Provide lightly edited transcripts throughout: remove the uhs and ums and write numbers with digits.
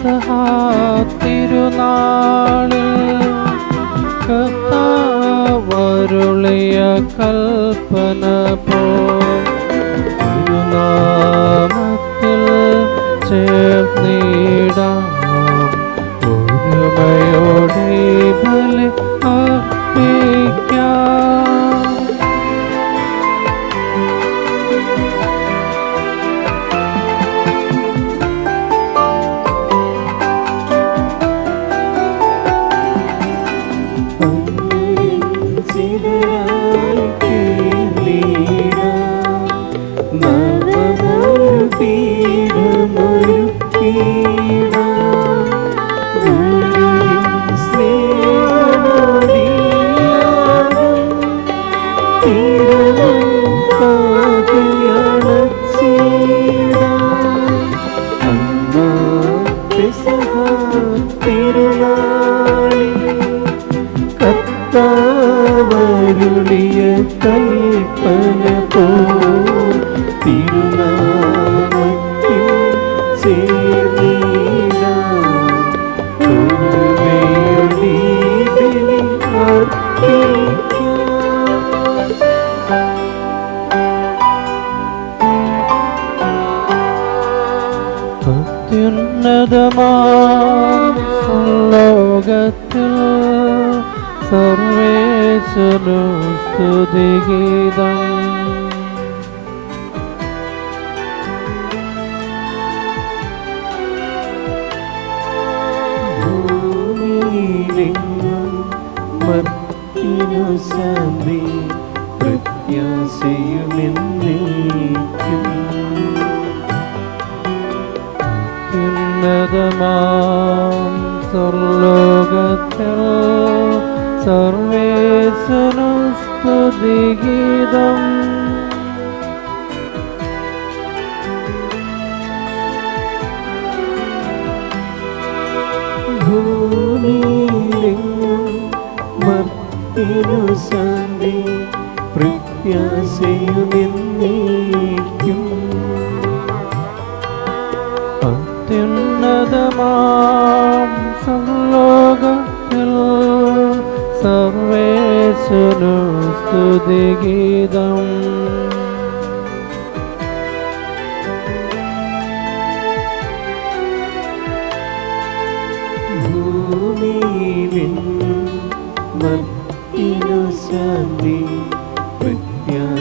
പെസഹ തിരുനാളിൽ കർത്താവരുളിയ കൽപ്പന പോൽ തിരുനാമത്തിൽ ചേർന്നിടാം ഒരുമയോടെ ബലി അർപ്പിക്കാം. ലോകത്തിൽ സർവേശ്വരനു സ്തുതിഗീതം. ശാന്തി പ്രത്യാശയുമെന്നേക്കും ഉന്നതമാം സ്വർലോകത്തിൽ സർവേശ്വരനു സ്തുതിഗീതം. ശാന്തി പ്രത്യാശയുമെന്നേക്കും അത്യുന്നതമാം സർലോകത്തിൽ സർവേശ്വരനു സ്തുതിഗീതം. ശാന്തി പ്രത്യാശയുമെന്നേക്കും.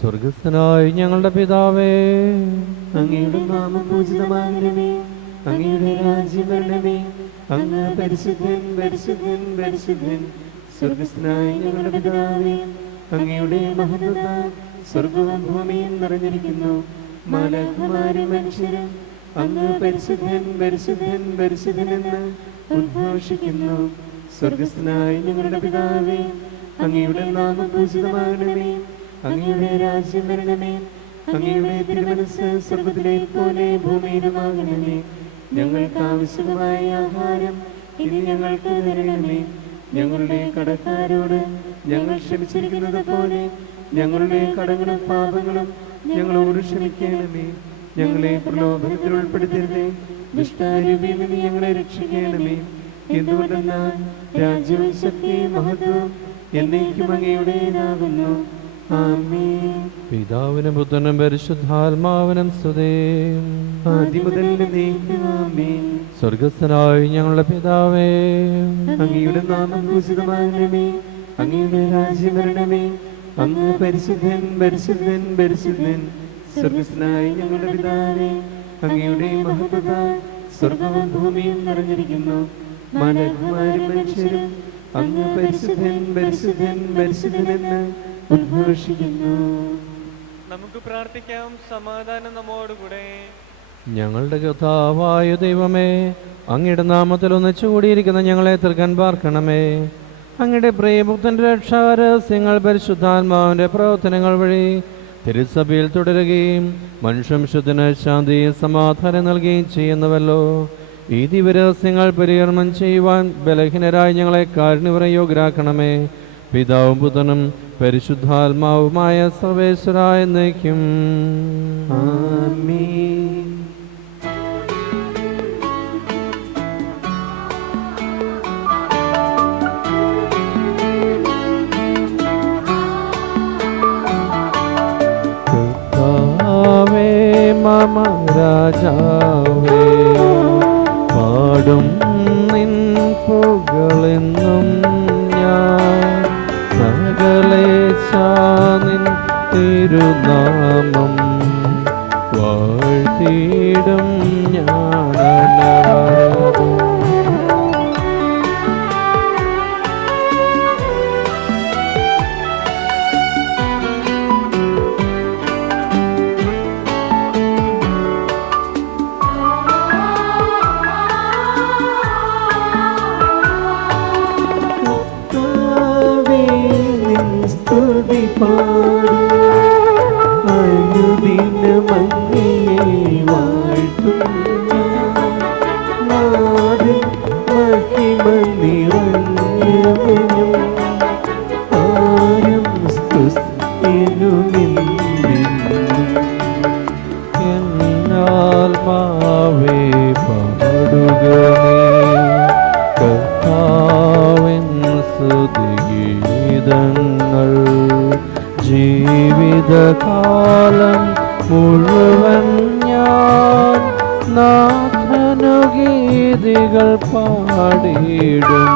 സ്വർഗസ്ഥനായ ഞങ്ങളുടെ പിതാവേ, അങ്ങയുടെ നാമം പൂജിതമാകണമേ, അങ്ങയുടെ രാജ്യം വരണമേ, അങ്ങ് പരിശുദ്ധൻ പരിശുദ്ധൻ പരിശുദ്ധൻ. സ്വർഗസ്ഥനായ ഞങ്ങളുടെ പിതാവേ, അങ്ങയുടെ മഹത്വത സ്വർഗവും ഭൂമിയും നിറഞ്ഞിരിക്കുന്നു. മാലാഖമാരും മനുഷ്യരും അങ്ങ് പരിശുദ്ധൻ പരിശുദ്ധൻ പരിശുദ്ധനെന്ന് ഉദ്ഘോഷിക്കുന്നു. സ്വർഗസ്ഥനായ ഞങ്ങളുടെ പിതാവേ, അങ്ങയുടെ നാമം പൂജിതമാകണമേ, അങ്ങയുടെ രാജ്യം വരണമേ, അങ്ങയുടെ തിരുമനസ്സ് സ്വർഗത്തിലെ പോലെ ഭൂമിയിലുമാകണമേ. ഞങ്ങൾക്ക് ആവശ്യമായ ആഹാരം ഇനി ഞങ്ങൾക്ക് തരണമേ. ഞങ്ങളുടെ കടക്കാരോട് ഞങ്ങൾ ക്ഷമിച്ചിരിക്കുന്നത് പോലെ ഞങ്ങളുടെ കടങ്ങളും പാപങ്ങളും ഞങ്ങളോട് ക്ഷമിക്കണമേ. ഞങ്ങളെ പ്രലോഭനത്തിൽ ഉൾപ്പെടുത്തരുതേ, ദുഷ്ടാരൂപിയിൽ നിന്ന് ഞങ്ങളെ രക്ഷിക്കണമേ. എന്തുകൊണ്ടെന്നാൽ രാജ്യവും ശക്തിയും മഹത്വവും എന്നേക്കും അങ്ങയുടേതാകുന്നു. ആമേൻ. പിതാവിനും പുത്രനും പരിശുദ്ധാത്മാവിനും സ്തുതി. ആദ്യം മുതൽ എന്നേക്കും ആമേൻ. സ്വർഗസ്ഥനായ ഞങ്ങളുടെ പിതാവേ, അങ്ങയുടെ നാമം പൂജിതമാകണമേ, അങ്ങയുടെ രാജ്യം വരണമേ, അങ്ങ് പരിശുദ്ധൻ പരിശുദ്ധൻ പരിശുദ്ധൻ. സ്വർഗസ്ഥനായ ഞങ്ങളുടെ പിതാവേ, അങ്ങയുടെ മഹത്വത സ്വർഗവും ഭൂമിയും നിറഞ്ഞിരിക്കുന്നു. മാലാഖമാരും മനുഷ്യരും അങ്ങ് പരിശുദ്ധൻ പരിശുദ്ധൻ പരിശുദ്ധനെന്ന് ഉദ്ഘോഷിക്കുന്നു. നമുക്ക് പ്രാർത്ഥിക്കാം. സമാധാനം നമ്മോടുകൂടെ. ഞങ്ങളുടെ കർത്താവായ ദൈവമേ, അങ്ങയുടെ നാമത്തിൽ ഒന്നിച്ചു കൂടിയിരിക്കുന്ന ഞങ്ങളെ തൃക്കൻ പാർക്കണമേ. അങ്ങയുടെ പ്രിയഭക്തന്റെ രക്ഷാരഹസ്യങ്ങൾ പരിശുദ്ധാത്മാവിന്റെ പ്രവർത്തനങ്ങൾ വഴി തിരുസഭയിൽ തുടരുകയും മനുഷ്യവംശത്തിന് ശാന്തിയും സമാധാനം നൽകുകയും ചെയ്യുന്നുവല്ലോ. ഈ ദിവ്യരഹസ്യങ്ങൾ പരികർമ്മം ചെയ്യുവാൻ ബലഹീനരായി ഞങ്ങളെ കാരുണ്യപരം യോഗ്യരാക്കണമേ. പിതാവും പുത്രനും പരിശുദ്ധാത്മാവുമായ സർവേശ്വരായ എന്നേക്കും. ആമേൻ. കർത്താവേ മമ രാജാവേ, പാടും നിൻ പുകളെന്നും ഞാൻ. സകലേശാ നിൻ തിരുനാമം വാഴ്ത്തിയിടും ഞാനനവരതം. കർത്താവേ, നിൻ സ്തുതി പാടും. അനുദിനം അങ്ങയെ വാഴ്ത്തും ഞാൻ. നാഥൻ മഹിമ നിറഞ്ഞവനും ആരും സ്തുതിനുമില്ലെന്നും. എന്നാത്മാവേ പാടുക നീ കർത്താവിൻ സ്തുതിഗീതങ്ങൾ. ജീവിതകാലം മുഴുവൻ ഞാൻ നാഥനു ഗീതികൾ പാടിയിടും.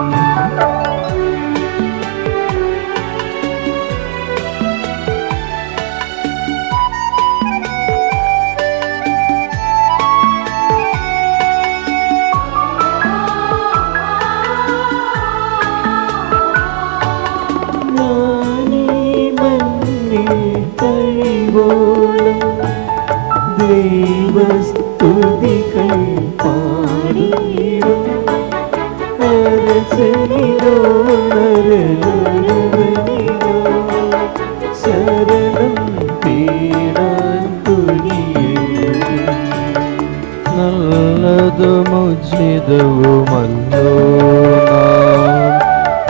ഞാനീ മണ്ണിൽ കഴിവോളം ദൈവസ്തുതികൾ പാടിയിടും. അരസനിലോ നരനുരവനിലോ ശരണം തേടാൻ തുനിയേഴും. നല്ലതും ഉചിതവുമല്ലോ നാം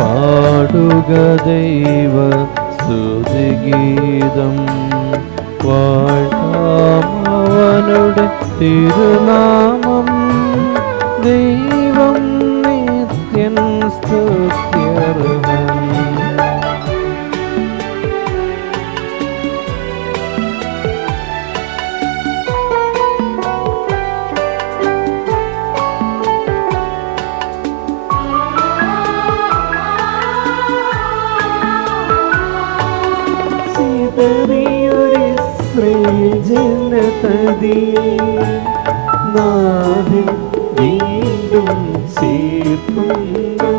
പാടുക ദൈവ സ്തുതിഗീതം. വാഴ്ത്താം അവനുടെ തിരുനാമം. ദൈവം നിത്യൻ സ്തുത്യർഹൻ. ചിതറിയൊരിസ്രായേൽ ജനതതിയെ നാഥൻ വീണ്ടും ചേർക്കുന്നു.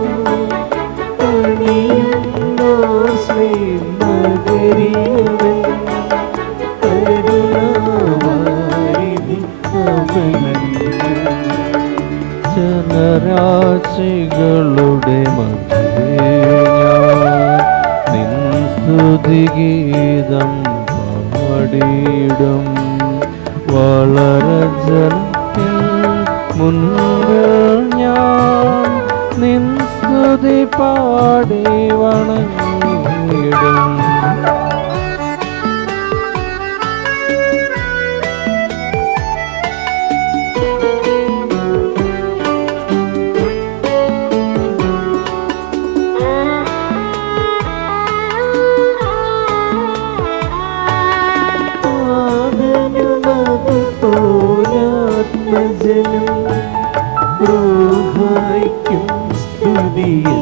പണിയുന്നു സ്ലേം നഗരിയവൻ. കരുണാവാരിധി അമലങ്ങൾ. ജനരാശികളുടെ മധ്യേ ഞാൻ നിൻ സ്തുതിഗീതം പാടിയിടും. വളരജലത്തിൻ മുൻപിൽ ഞാൻ നിൻ സ്തുതി പാടി വണങ്ങിയിടും. ആദനുമതുപോലാത്മജനും റൂഹായ്ക്കും സ്തുതിയെന്നേക്കും.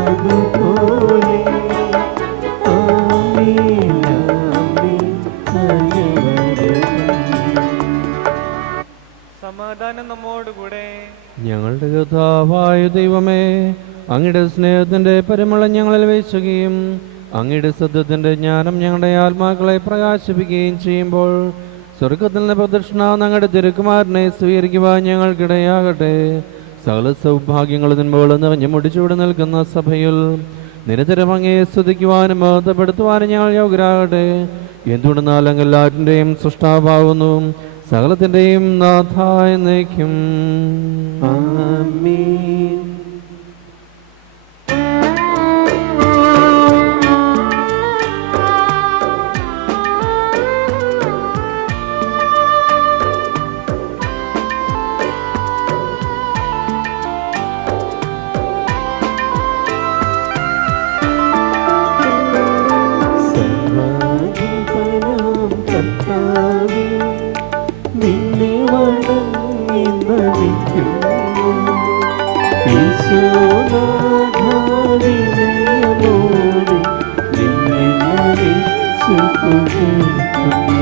ആദിമുതൽക്കുന്നതുപോലെ ആമേൻ ആമേൻ അനവരതം. സമാധാനം നമ്മോടുകൂടെ. ഞങ്ങളുടെ കർത്താവായ ദൈവമേ, അങ്ങയുടെ സ്നേഹത്തിൻ്റെ പരിമളം ഞങ്ങളിൽ വീശുകയും അങ്ങയുടെ സത്യത്തിൻ്റെ ജ്ഞാനം ഞങ്ങളുടെ ആത്മാക്കളെ പ്രകാശിപ്പിക്കുകയും ചെയ്യുമ്പോൾ സ്വർഗത്തിൽ നിന്ന് പ്രദക്ഷിണ ഞങ്ങളുടെ തിരുക്കുമാരനെ സ്വീകരിക്കുവാൻ ഞങ്ങൾക്കിടയാകട്ടെ. സകല സൗഭാഗ്യങ്ങളും നന്മകളും നിറഞ്ഞു മുടിച്ചൂടെ നിൽക്കുന്ന സഭയിൽ നിരന്തരം അങ്ങയെ സ്തുതിക്കുവാനും മഹത്വപ്പെടുത്തുവാനും ഞങ്ങൾ യോഗ്യരാകട്ടെ. എന്തുകൊണ്ടെന്നാൽ അങ്ങ് എല്ലാറ്റിൻ്റെയും സൃഷ്ടാവാകുന്നു, സകലത്തിൻ്റെയും നാഥായ നയിക്കും. ആമേൻ. സർവ്വാധിപനാം കർത്താവേ, നിന്നെ വണങ്ങി നമിക്കുന്നു. ഈശോനാഥാ, വിനയമോടെ നിന്നെ നമിച്ചു പുകഴ്ത്തുന്നു.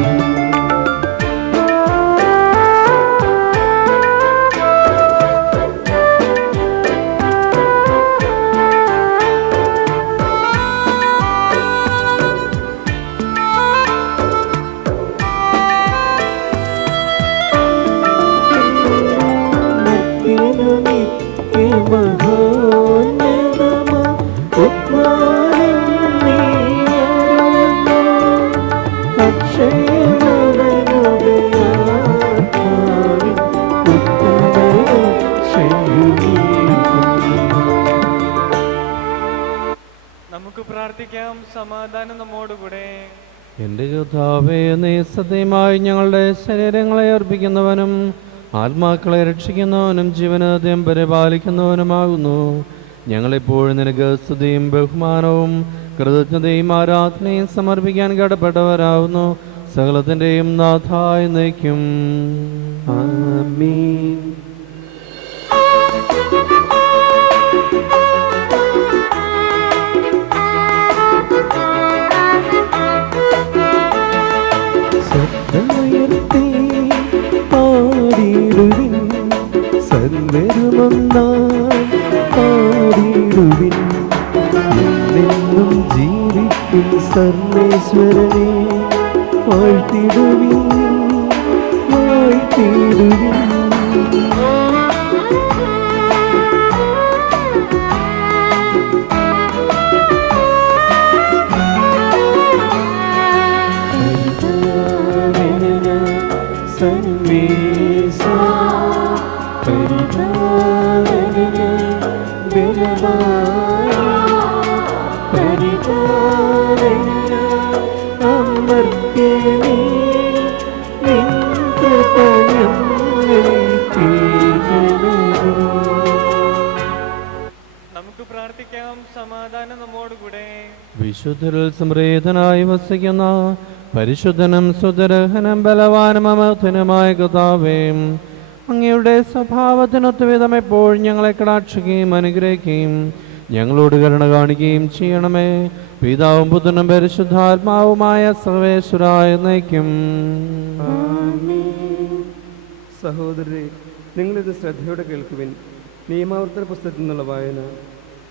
നമുക്ക് പ്രാർത്ഥിക്കാം. സമാധാനം നമ്മോടുകൂടെ. എൻ്റെ കർത്താവേ, നീ സത്യമായി ഞങ്ങളുടെ ശരീരങ്ങളെ അർപ്പിക്കുന്നവനും ആത്മാക്കളെ രക്ഷിക്കുന്നവനും ജീവനാദ്യം പരിപാലിക്കുന്നവനുമാകുന്നു. ഞങ്ങളെപ്പോഴും നിനക്ക് സ്തുതിയും ബഹുമാനവും കൃതജ്ഞതയും ആരാധനയും സമർപ്പിക്കാൻ കടപ്പെട്ടവരാകുന്നു. സകലത്തിൻ്റെയും നാഥായ നയിക്കും. ആമേൻ. ശബ്ദമുയർത്തി പാടിടുവിൻ, സർവ്വരുമൊന്നായി പാടിടുവിൻ. എന്നെന്നും ജീവിക്കും സർവേശ്വരനെ വാഴ്ത്തിടുവിൻ, വാഴ്ത്തിടുവിൻ. നമുക്ക് പ്രാർത്ഥിക്കാം. സമാധാനം നമ്മോടുകൂടെ. വിശുദ്ധരിൽ സംപ്രീതനായി വസിക്കുന്ന പരിശുദ്ധനും സുദരഹനും ബലവാനും അമർത്തനുമായ കർത്താവേ, അങ്ങയുടെ സ്വഭാവത്തിനൊത്തുവിധം എപ്പോഴും ഞങ്ങളെ കടാക്ഷിക്കുകയും അനുഗ്രഹിക്കുകയും ഞങ്ങളോട് കരുണ കാണിക്കുകയും ചെയ്യണമേ. പിതാവും പുത്രനും പരിശുദ്ധാത്മാവുമായ സർവേശ്വരായ നയിക്കും. സഹോദരരെ, നിങ്ങളിത് ശ്രദ്ധയോടെ കേൾക്കുവിൻ. നിയമാവർത്തന പുസ്തകത്തിൽ നിന്നുള്ള വായന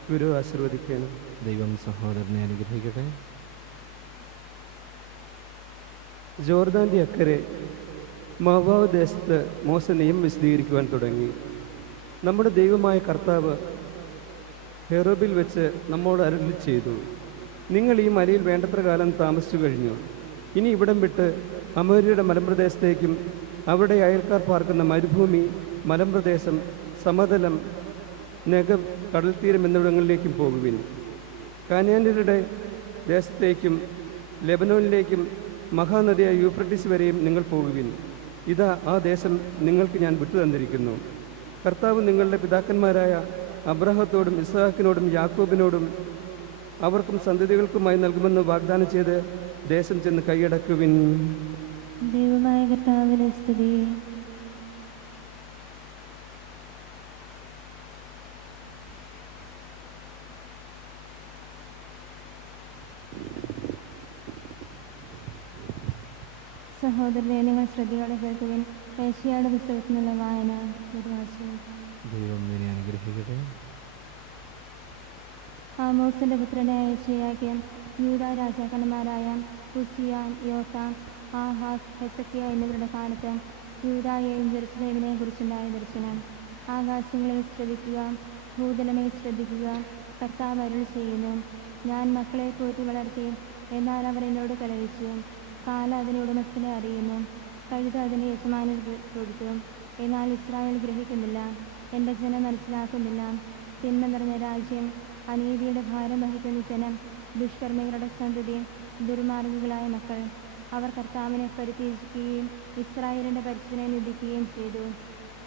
ഗുരു ആശീർവദിക്കണം. ദൈവം സഹോദരനെ അനുഗ്രഹിക്കട്ടെ. ജോർദാൻ്റെ അക്കരെ മോവാബ് ദേശത്ത് മോശ നിയമം വിശദീകരിക്കുവാൻ തുടങ്ങി. നമ്മുടെ ദൈവമായ കർത്താവ് ഹെറോബിൽ വെച്ച് നമ്മോട് അരുളി ചെയ്തു, നിങ്ങൾ ഈ മലയിൽ വേണ്ടത്ര കാലം താമസിച്ചു കഴിഞ്ഞു. ഇനി ഇവിടം വിട്ട് അമോര്യരുടെ മലമ്പ്രദേശത്തേക്കും അവിടെ അയൽക്കാർ പാർക്കുന്ന മരുഭൂമി, മലമ്പ്രദേശം, സമതലം, നെഗവ്, കടൽത്തീരം എന്നിവിടങ്ങളിലേക്കും പോകുവിൻ. കാനാന്യരുടെ ദേശത്തേക്കും ലെബനോനിലേക്കും മഹാനദിയായ യൂഫ്രട്ടീസ് വരെയും നിങ്ങൾ പോകുവിൻ. ഇതാ ആ ദേശം നിങ്ങൾക്ക് ഞാൻ വിട്ടു തന്നിരിക്കുന്നു. കർത്താവ് നിങ്ങളുടെ പിതാക്കന്മാരായ അബ്രഹത്തോടും ഇസ്ഹാക്കിനോടും യാക്കോബിനോടും അവർക്കും സന്തതികൾക്കുമായി നൽകുമെന്ന് വാഗ്ദാനം ചെയ്ത് ദേശം ചെന്ന് കൈയടക്കുവിൻ. ദൈവമായ കർത്താവിനെ സ്തുതി. സഹോദരരെ, നിങ്ങൾ ശ്രദ്ധയോടെ കേൾക്കുവിൻ. ഏഷ്യായുടെ പുസ്തകത്തിൽ നിന്നുള്ള വായന. ദൈവം നിന്നെ അനുഗ്രഹിക്കട്ടെ. ആമോസിന്റെ പുത്രനായ ഏഷ്യായ്ക്ക് യൂദ രാജാക്കന്മാരായ ഉസിയാൻ, യോഥാം, ആഹാസ്, ഹെസക്കിയ എന്നിവരുടെ കാലത്ത് യൂദായെയും ജെറുസലേമിനെയും കുറിച്ചുണ്ടായ ദർശനം. ആകാശങ്ങളിൽ ശ്രദ്ധിക്കുക, ഭൂതലമേ ശ്രദ്ധിക്കുക. കർത്താവ് അരുൾ ചെയ്യുന്നു, ഞാൻ മക്കളെ പോറ്റി വളർത്തി, എന്നാൽ അവർ എന്നോട് കലഹിച്ചു. കാല അതിന് ഉടമസ്ഥനെ അറിയുന്നു. കഴുത അതിൻ്റെ യജമാനൻ കൊടുത്തു. എന്നാൽ ഇസ്രായേൽ ഗ്രഹിക്കുന്നില്ല, എൻ്റെ ജനം മനസ്സിലാക്കുന്നില്ല. തിന്മ നിറഞ്ഞ രാജ്യം, അനീതിയുടെ ഭാരം വഹിക്കുന്ന ജനം, ദുഷ്കർമ്മികളുടെ സന്തതി, ദുർമാർഗികളായ മക്കൾ. അവർ കർത്താവിനെ പരിത്യജിക്കുകയും ഇസ്രായേലിൻ്റെ പരിശുദ്ധനെ നിന്ദിക്കുകയും ചെയ്തു.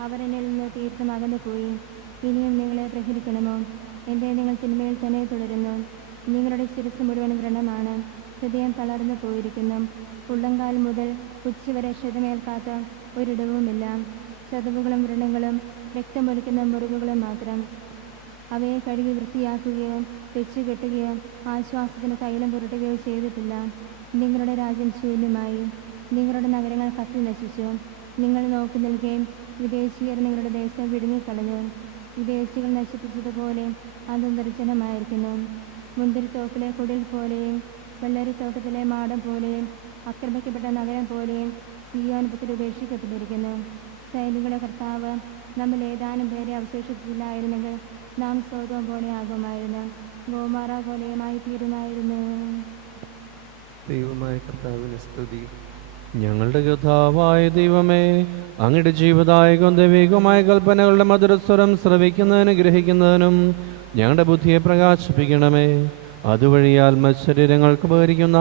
അവർ എന്നിൽ നിന്ന് തീർത്തും അകന്നു പോയി. ഇനിയും നിങ്ങളെ പ്രഹരിക്കണമോ? എൻ്റെ നിങ്ങൾ തിന്മയിൽ തന്നെ തുടരുന്നു. നിങ്ങളുടെ ശിരസ് മുഴുവൻ വ്രണമാണ്, ഹൃദയം തളർന്നു പോയിരിക്കുന്നു. ഉള്ളങ്കാൽ മുതൽ ഉച്ചവരെ ക്ഷതമേൽക്കാത്ത ഒരിടവുമില്ല. ചതവുകളും വ്രണങ്ങളും രക്തമൊലിക്കുന്ന മുറിവുകളും മാത്രം. അവയെ കഴുകി വൃത്തിയാക്കുകയോ വെച്ചുകെട്ടുകയോ ആശ്വാസത്തിന് തൈലം പുരട്ടുകയോ ചെയ്തിട്ടില്ല. നിങ്ങളുടെ രാജ്യം ശൂന്യമായി, നിങ്ങളുടെ നഗരങ്ങൾ കത്തി നശിച്ചു. നിങ്ങൾ നോക്കി നിൽക്കുകയും വിദേശീയർ നിങ്ങളുടെ ദേശം വിഴുങ്ങിക്കളഞ്ഞു. വിദേശികൾ നശിപ്പിച്ചതുപോലെ അത് നിർജ്ജനമായിരിക്കുന്നു. മുന്തിരിത്തോപ്പിലെ കുടിൽ പോലെയും വെള്ളരിത്തോട്ടത്തിലെ മാടം പോലെയും ആക്രമിക്കപ്പെട്ട നഗരം പോലെയും സിയോൻ പുത്രി ഉപേക്ഷിക്കപ്പെട്ടിരിക്കുന്നു. സൈനികളുടെ കർത്താവ് നമ്മൾ ഏതാനും പേരെ അവശേഷിച്ചില്ലായിരുന്നെങ്കിൽ നാം സ്വതം പോലെ ആകുമായിരുന്നു, ഗോമാറ പോലെയുമായി തീരുമായിരുന്നു. ദൈവമായ കർത്താവിന് സ്തുതി. ഞങ്ങളുടെ കർത്താവായ ദൈവമേ, അങ്ങയുടെ ജീവദായകവും ദൈവികവുമായ കൽപ്പനകളുടെ മധുരസ്വരം ശ്രവിക്കുന്നതിനും ഗ്രഹിക്കുന്നതിനും ഞങ്ങളുടെ ബുദ്ധിയെ പ്രകാശിപ്പിക്കണമേ. അതുവഴി ആത്മശരീരങ്ങൾക്ക് ഉപകരിക്കുന്ന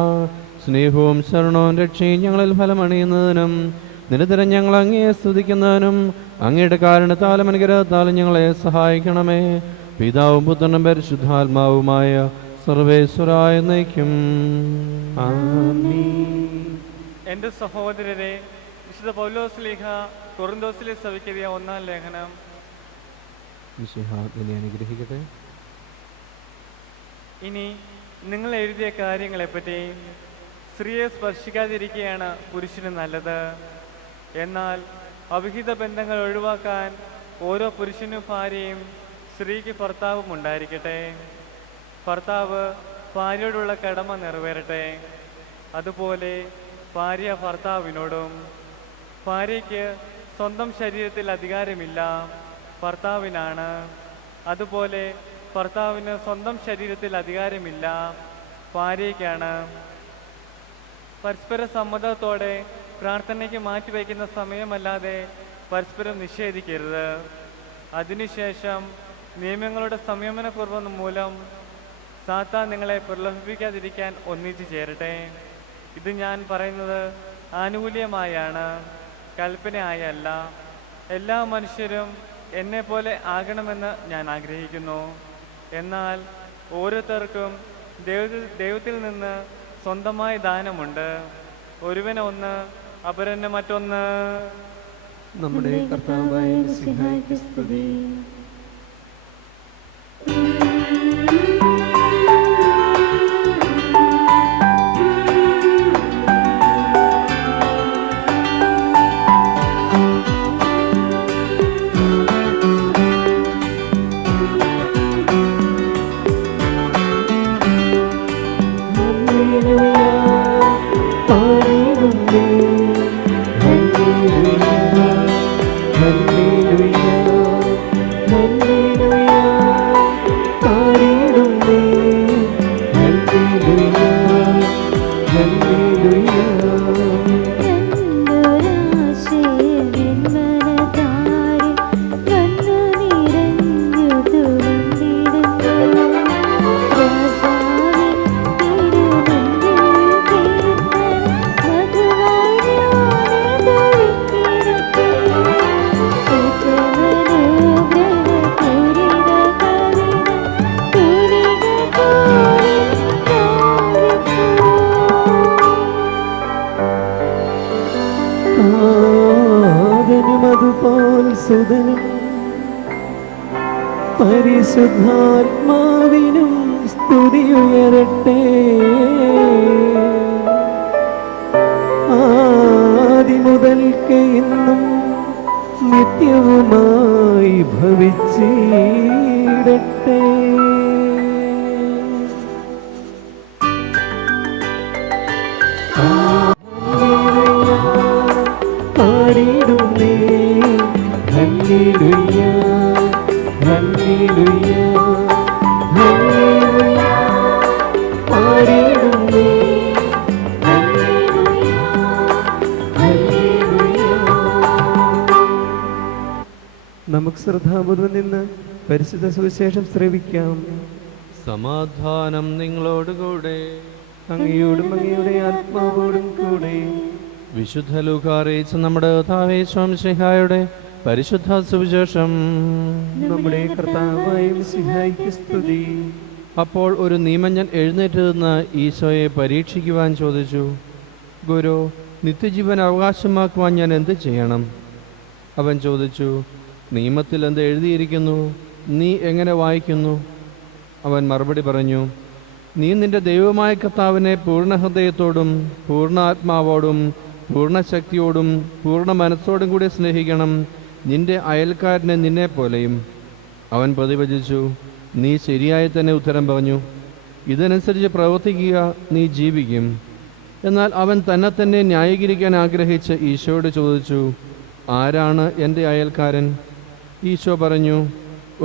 സ്നേഹവും ശരണവും രക്ഷയും ഞങ്ങളിൽ ഫലമണിയുന്നതിനും നിരന്തരം ഞങ്ങൾ അങ്ങയെ സ്തുതിക്കുന്നതിനും അങ്ങയുടെ കാരണത്താലും അനുഗ്രഹത്താലും ഞങ്ങളെ സഹായിക്കണമേ. പിതാവും പുത്രനും പരിശുദ്ധാത്മാവുമായ സർവേശ്വരായ നയിക്കും. എൻ്റെ സഹോദരരെ, വിശുദ്ധ പൗലോസ് ശ്ലീഹ കൊറിന്തോസിലെ സഭയ്ക്കെതിരെ 1-ാം ലേഖനം. മിശിഹാ നിന്നെ അനുഗ്രഹിക്കട്ടെ. ഇനി നിങ്ങൾ എഴുതിയ കാര്യങ്ങളെപ്പറ്റി സ്ത്രീയെ സ്പർശിക്കാതിരിക്കുകയാണ് പുരുഷന് നല്ലത്. എന്നാൽ അവിഹിത ബന്ധങ്ങൾ ഒഴിവാക്കാൻ ഓരോ പുരുഷനും ഭാര്യയും സ്ത്രീക്ക് ഭർത്താവും ഉണ്ടായിരിക്കട്ടെ. ഭർത്താവ് ഭാര്യയോടുള്ള കടമ നിറവേറട്ടെ. അതുപോലെ ഭാര്യ ഭർത്താവിനോടും. ഭാര്യയ്ക്ക് സ്വന്തം ശരീരത്തിൽ അധികാരമില്ല, ഭർത്താവിനാണ്. അതുപോലെ ഭർത്താവിന് സ്വന്തം ശരീരത്തിൽ അധികാരമില്ല, ഭാര്യയ്ക്കാണ്. പരസ്പര സമ്മതത്തോടെ പ്രാർത്ഥനയ്ക്ക് മാറ്റിവയ്ക്കുന്ന സമയമല്ലാതെ പരസ്പരം നിഷേധിക്കരുത്. അതിനുശേഷം നിയമങ്ങളുടെ സംയമനപൂർവ്വം മൂലം സാത്താൻ നിങ്ങളെ പ്രലോഭിപ്പിക്കാതിരിക്കാൻ ഒന്നിച്ചു ചേരട്ടെ. ഇത് ഞാൻ പറയുന്നത് ആനുകൂല്യമായാണ്, കൽപ്പനയായല്ല. എല്ലാ മനുഷ്യരും എന്നെപ്പോലെ ആകണമെന്ന് ഞാൻ ആഗ്രഹിക്കുന്നു. എന്നാൽ ഓരോരുത്തർക്കും ദൈവത്തിൽ നിന്ന് സ്വന്തമായ ദാനമുണ്ട്. ഒരുവന് ഒന്ന്, അപരന് മറ്റൊന്ന്. നമ്മുടെ കർത്താവായ മിശിഹായ്ക്ക് സ്തുതി. പരിശുദ്ധാത്മാവിനും സ്തുതിയുയരട്ടെ. ആദിമുതൽക്ക് ഇന്നും നിത്യവുമായി ഭവിച്ചിടട്ടെ. പാടിടുന്നേ ഹല്ലേലൂയ ഹല്ലേലൂയ ഹല്ലേലൂയ. പാടിടുന്നേ ഹല്ലേലൂയ ഹല്ലേലൂയ. നമുക്ക് ശ്രദ്ധാപൂർവം നിന്ന് പരിശുദ്ധ സുവിശേഷം ശ്രവിക്കാം. സമാധാനം നിങ്ങളോടുകൂടെ. അങ്ങയോടും അങ്ങയുടെ ആത്മാവോടും കൂടെ. വിശുദ്ധ ലൂക്ക അറിയിച്ച നമ്മുടെ കർത്താവേ ശംശിഹായുടെ പരിശുദ്ധ സുവിശേഷം. നമ്മുടെ കർത്താവായ മിശിഹായ്ക്ക് സ്തുതി. അപ്പോൾ ഒരു നിയമജ്ഞൻ എഴുന്നേറ്റ് നിന്ന് ഈശോയെ പരീക്ഷിക്കുവാൻ ചോദിച്ചു, ഗുരു, നിത്യജീവൻ അവകാശമാക്കുവാൻ ഞാൻ എന്ത് ചെയ്യണം? അവൻ ചോദിച്ചു, നിയമത്തിൽ എന്ത് എഴുതിയിരിക്കുന്നു? നീ എങ്ങനെ വായിക്കുന്നു? അവൻ മറുപടി പറഞ്ഞു, നീ നിന്റെ ദൈവമായ കർത്താവിനെ പൂർണ്ണ ഹൃദയത്തോടും പൂർണ്ണ ആത്മാവോടും പൂർണ്ണ ശക്തിയോടും പൂർണ്ണ മനസ്സോടും കൂടി സ്നേഹിക്കണം, നിന്റെ അയൽക്കാരനെ നിന്നെ പോലെയും. അവൻ പ്രതിവചിച്ചു, നീ ശരിയായി തന്നെ ഉത്തരം പറഞ്ഞു. ഇതനുസരിച്ച് പ്രവർത്തിക്കുക, നീ ജീവിക്കും. എന്നാൽ അവൻ തന്നെ ന്യായീകരിക്കാൻ ആഗ്രഹിച്ച് ഈശോയോട് ചോദിച്ചു, ആരാണ് എൻ്റെ അയൽക്കാരൻ? ഈശോ പറഞ്ഞു,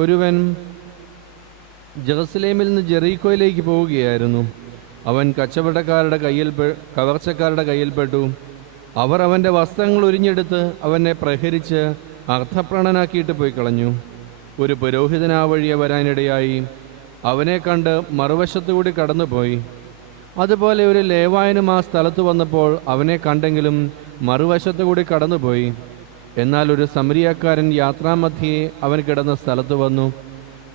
ഒരുവൻ ജെറുസലേമിൽ നിന്ന് ജെറീക്കോയിലേക്ക് പോവുകയായിരുന്നു. അവൻ കവർച്ചക്കാരുടെ കയ്യിൽപ്പെട്ടു. അവർ അവൻ്റെ വസ്ത്രങ്ങൾ ഉരിഞ്ഞെടുത്ത് അവനെ പ്രഹരിച്ച് അർത്ഥപ്രാണനാക്കിയിട്ട് പോയി കളഞ്ഞു. ഒരു പുരോഹിതൻ ആ വഴിയെ വരാനിടയായി. അവനെ കണ്ട് മറുവശത്തുകൂടി കടന്നുപോയി. അതുപോലെ ഒരു ലേവായനും ആ സ്ഥലത്ത് വന്നപ്പോൾ അവനെ കണ്ടെങ്കിലും മറുവശത്തുകൂടി കടന്നുപോയി. എന്നാൽ ഒരു സമരിയക്കാരൻ യാത്രാമധ്യേ അവൻ കിടന്ന സ്ഥലത്ത് വന്നു.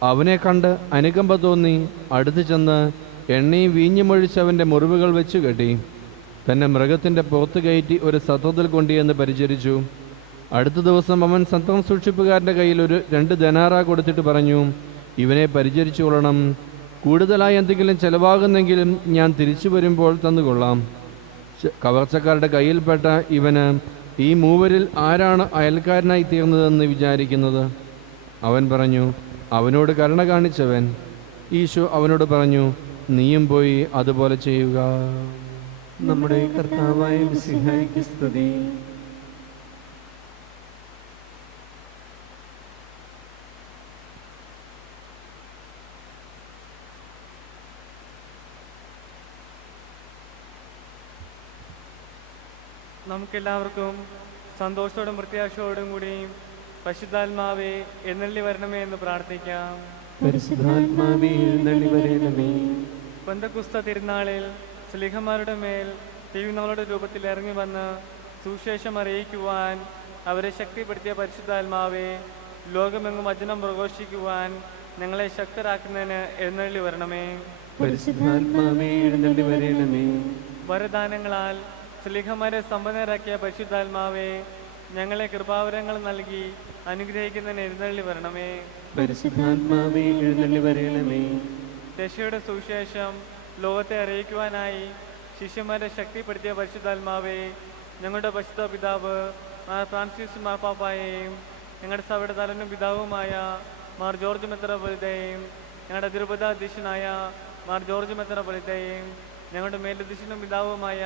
അവനെ കണ്ട് അനുകമ്പ തോന്നി അടുത്തു ചെന്ന് എണ്ണയും വീഞ്ഞുമൊഴിച്ച് അവൻ്റെ മുറിവുകൾ വെച്ചു കെട്ടി. തന്നെ മൃഗത്തിൻ്റെ പുറത്ത് കയറ്റി ഒരു സത്രത്തിൽ കൊണ്ടുവന്ന് പരിചരിച്ചു. അടുത്ത ദിവസം അവൻ സത്രം സൂക്ഷിപ്പുകാരൻ്റെ കയ്യിൽ 2 ദനാറ കൊടുത്തിട്ട് പറഞ്ഞു, ഇവനെ പരിചരിച്ചു കൊള്ളണം. കൂടുതലായി എന്തെങ്കിലും ചെലവാകുന്നെങ്കിലും ഞാൻ തിരിച്ചു വരുമ്പോൾ തന്നുകൊള്ളാം. കവർച്ചക്കാരുടെ കയ്യിൽപ്പെട്ട ഇവന് ഈ മൂവരിൽ ആരാണ് അയൽക്കാരനായി തീർന്നതെന്ന് വിചാരിക്കുന്നത്? അവൻ പറഞ്ഞു, അവനോട് കരുണ കാണിച്ചവൻ. ഈശോ അവനോട് പറഞ്ഞു, നീയും പോയി അതുപോലെ ചെയ്യുക. നമ്മുടെ കർത്താവായ മിശിഹായ്ക്ക് സ്തുതി. നമുക്കെല്ലാവർക്കും സന്തോഷത്തോടും പ്രത്യാശയോടും കൂടി പരിശുദ്ധാത്മാവേ എഴുന്നള്ളി വരണമേ എന്ന് പ്രാർത്ഥിക്കാം. പരിശുദ്ധാത്മാവേ എഴുന്നള്ളി വരണമേ. പെന്തക്കുസ്ത തിരുനാളിൽ സ്ലീഹന്മാരുടെ മേൽ ദൈവങ്ങളുടെ രൂപത്തിൽ ഇറങ്ങി വന്ന് സുവിശേഷം അറിയിക്കുവാൻ അവരെ ശക്തിപ്പെടുത്തിയ പരിശുദ്ധാത്മാവേ, ലോകമെങ്ങും വചനം പ്രഘോഷിക്കുവാൻ ഞങ്ങളെ ശക്തരാക്കുന്നതിന് എഴുന്നള്ളി വരണമേ. പരിശുദ്ധാത്മാവേ എഴുന്നള്ളി വരണമേ. വരദാനങ്ങളാൽ സ്ലീഹന്മാരെ സമ്പന്നരാക്കിയ പരിശുദ്ധാത്മാവേ, ഞങ്ങളെ കൃപാവരങ്ങൾ നൽകി അനുഗ്രഹിക്കുന്നതിന് എഴുന്നള്ളി വരണമേ. പരിശുദ്ധാത്മാവേ എഴുന്നള്ളി വരണമേ. രക്ഷയുടെ സുവിശേഷം ലോകത്തെ അറിയിക്കുവാനായി ശിഷ്യന്മാരെ ശക്തിപ്പെടുത്തിയ പരിശുദ്ധാത്മാവേ, ഞങ്ങളുടെ പരിശുദ്ധ പിതാവ് മാർ ഫ്രാൻസിസ് മാർപ്പാപ്പായെയും ഞങ്ങളുടെ സഭയുടെ തലവനും പിതാവുമായ മാർ ജോർജ് മെത്രാപ്പൊലീത്തയെയും ഞങ്ങളുടെ തിരുപതാധ്യക്ഷനായ മാർ ജോർജ് മെത്രാപ്പൊലീത്തയെയും ഞങ്ങളുടെ മേലധ്യക്ഷനും പിതാവുമായ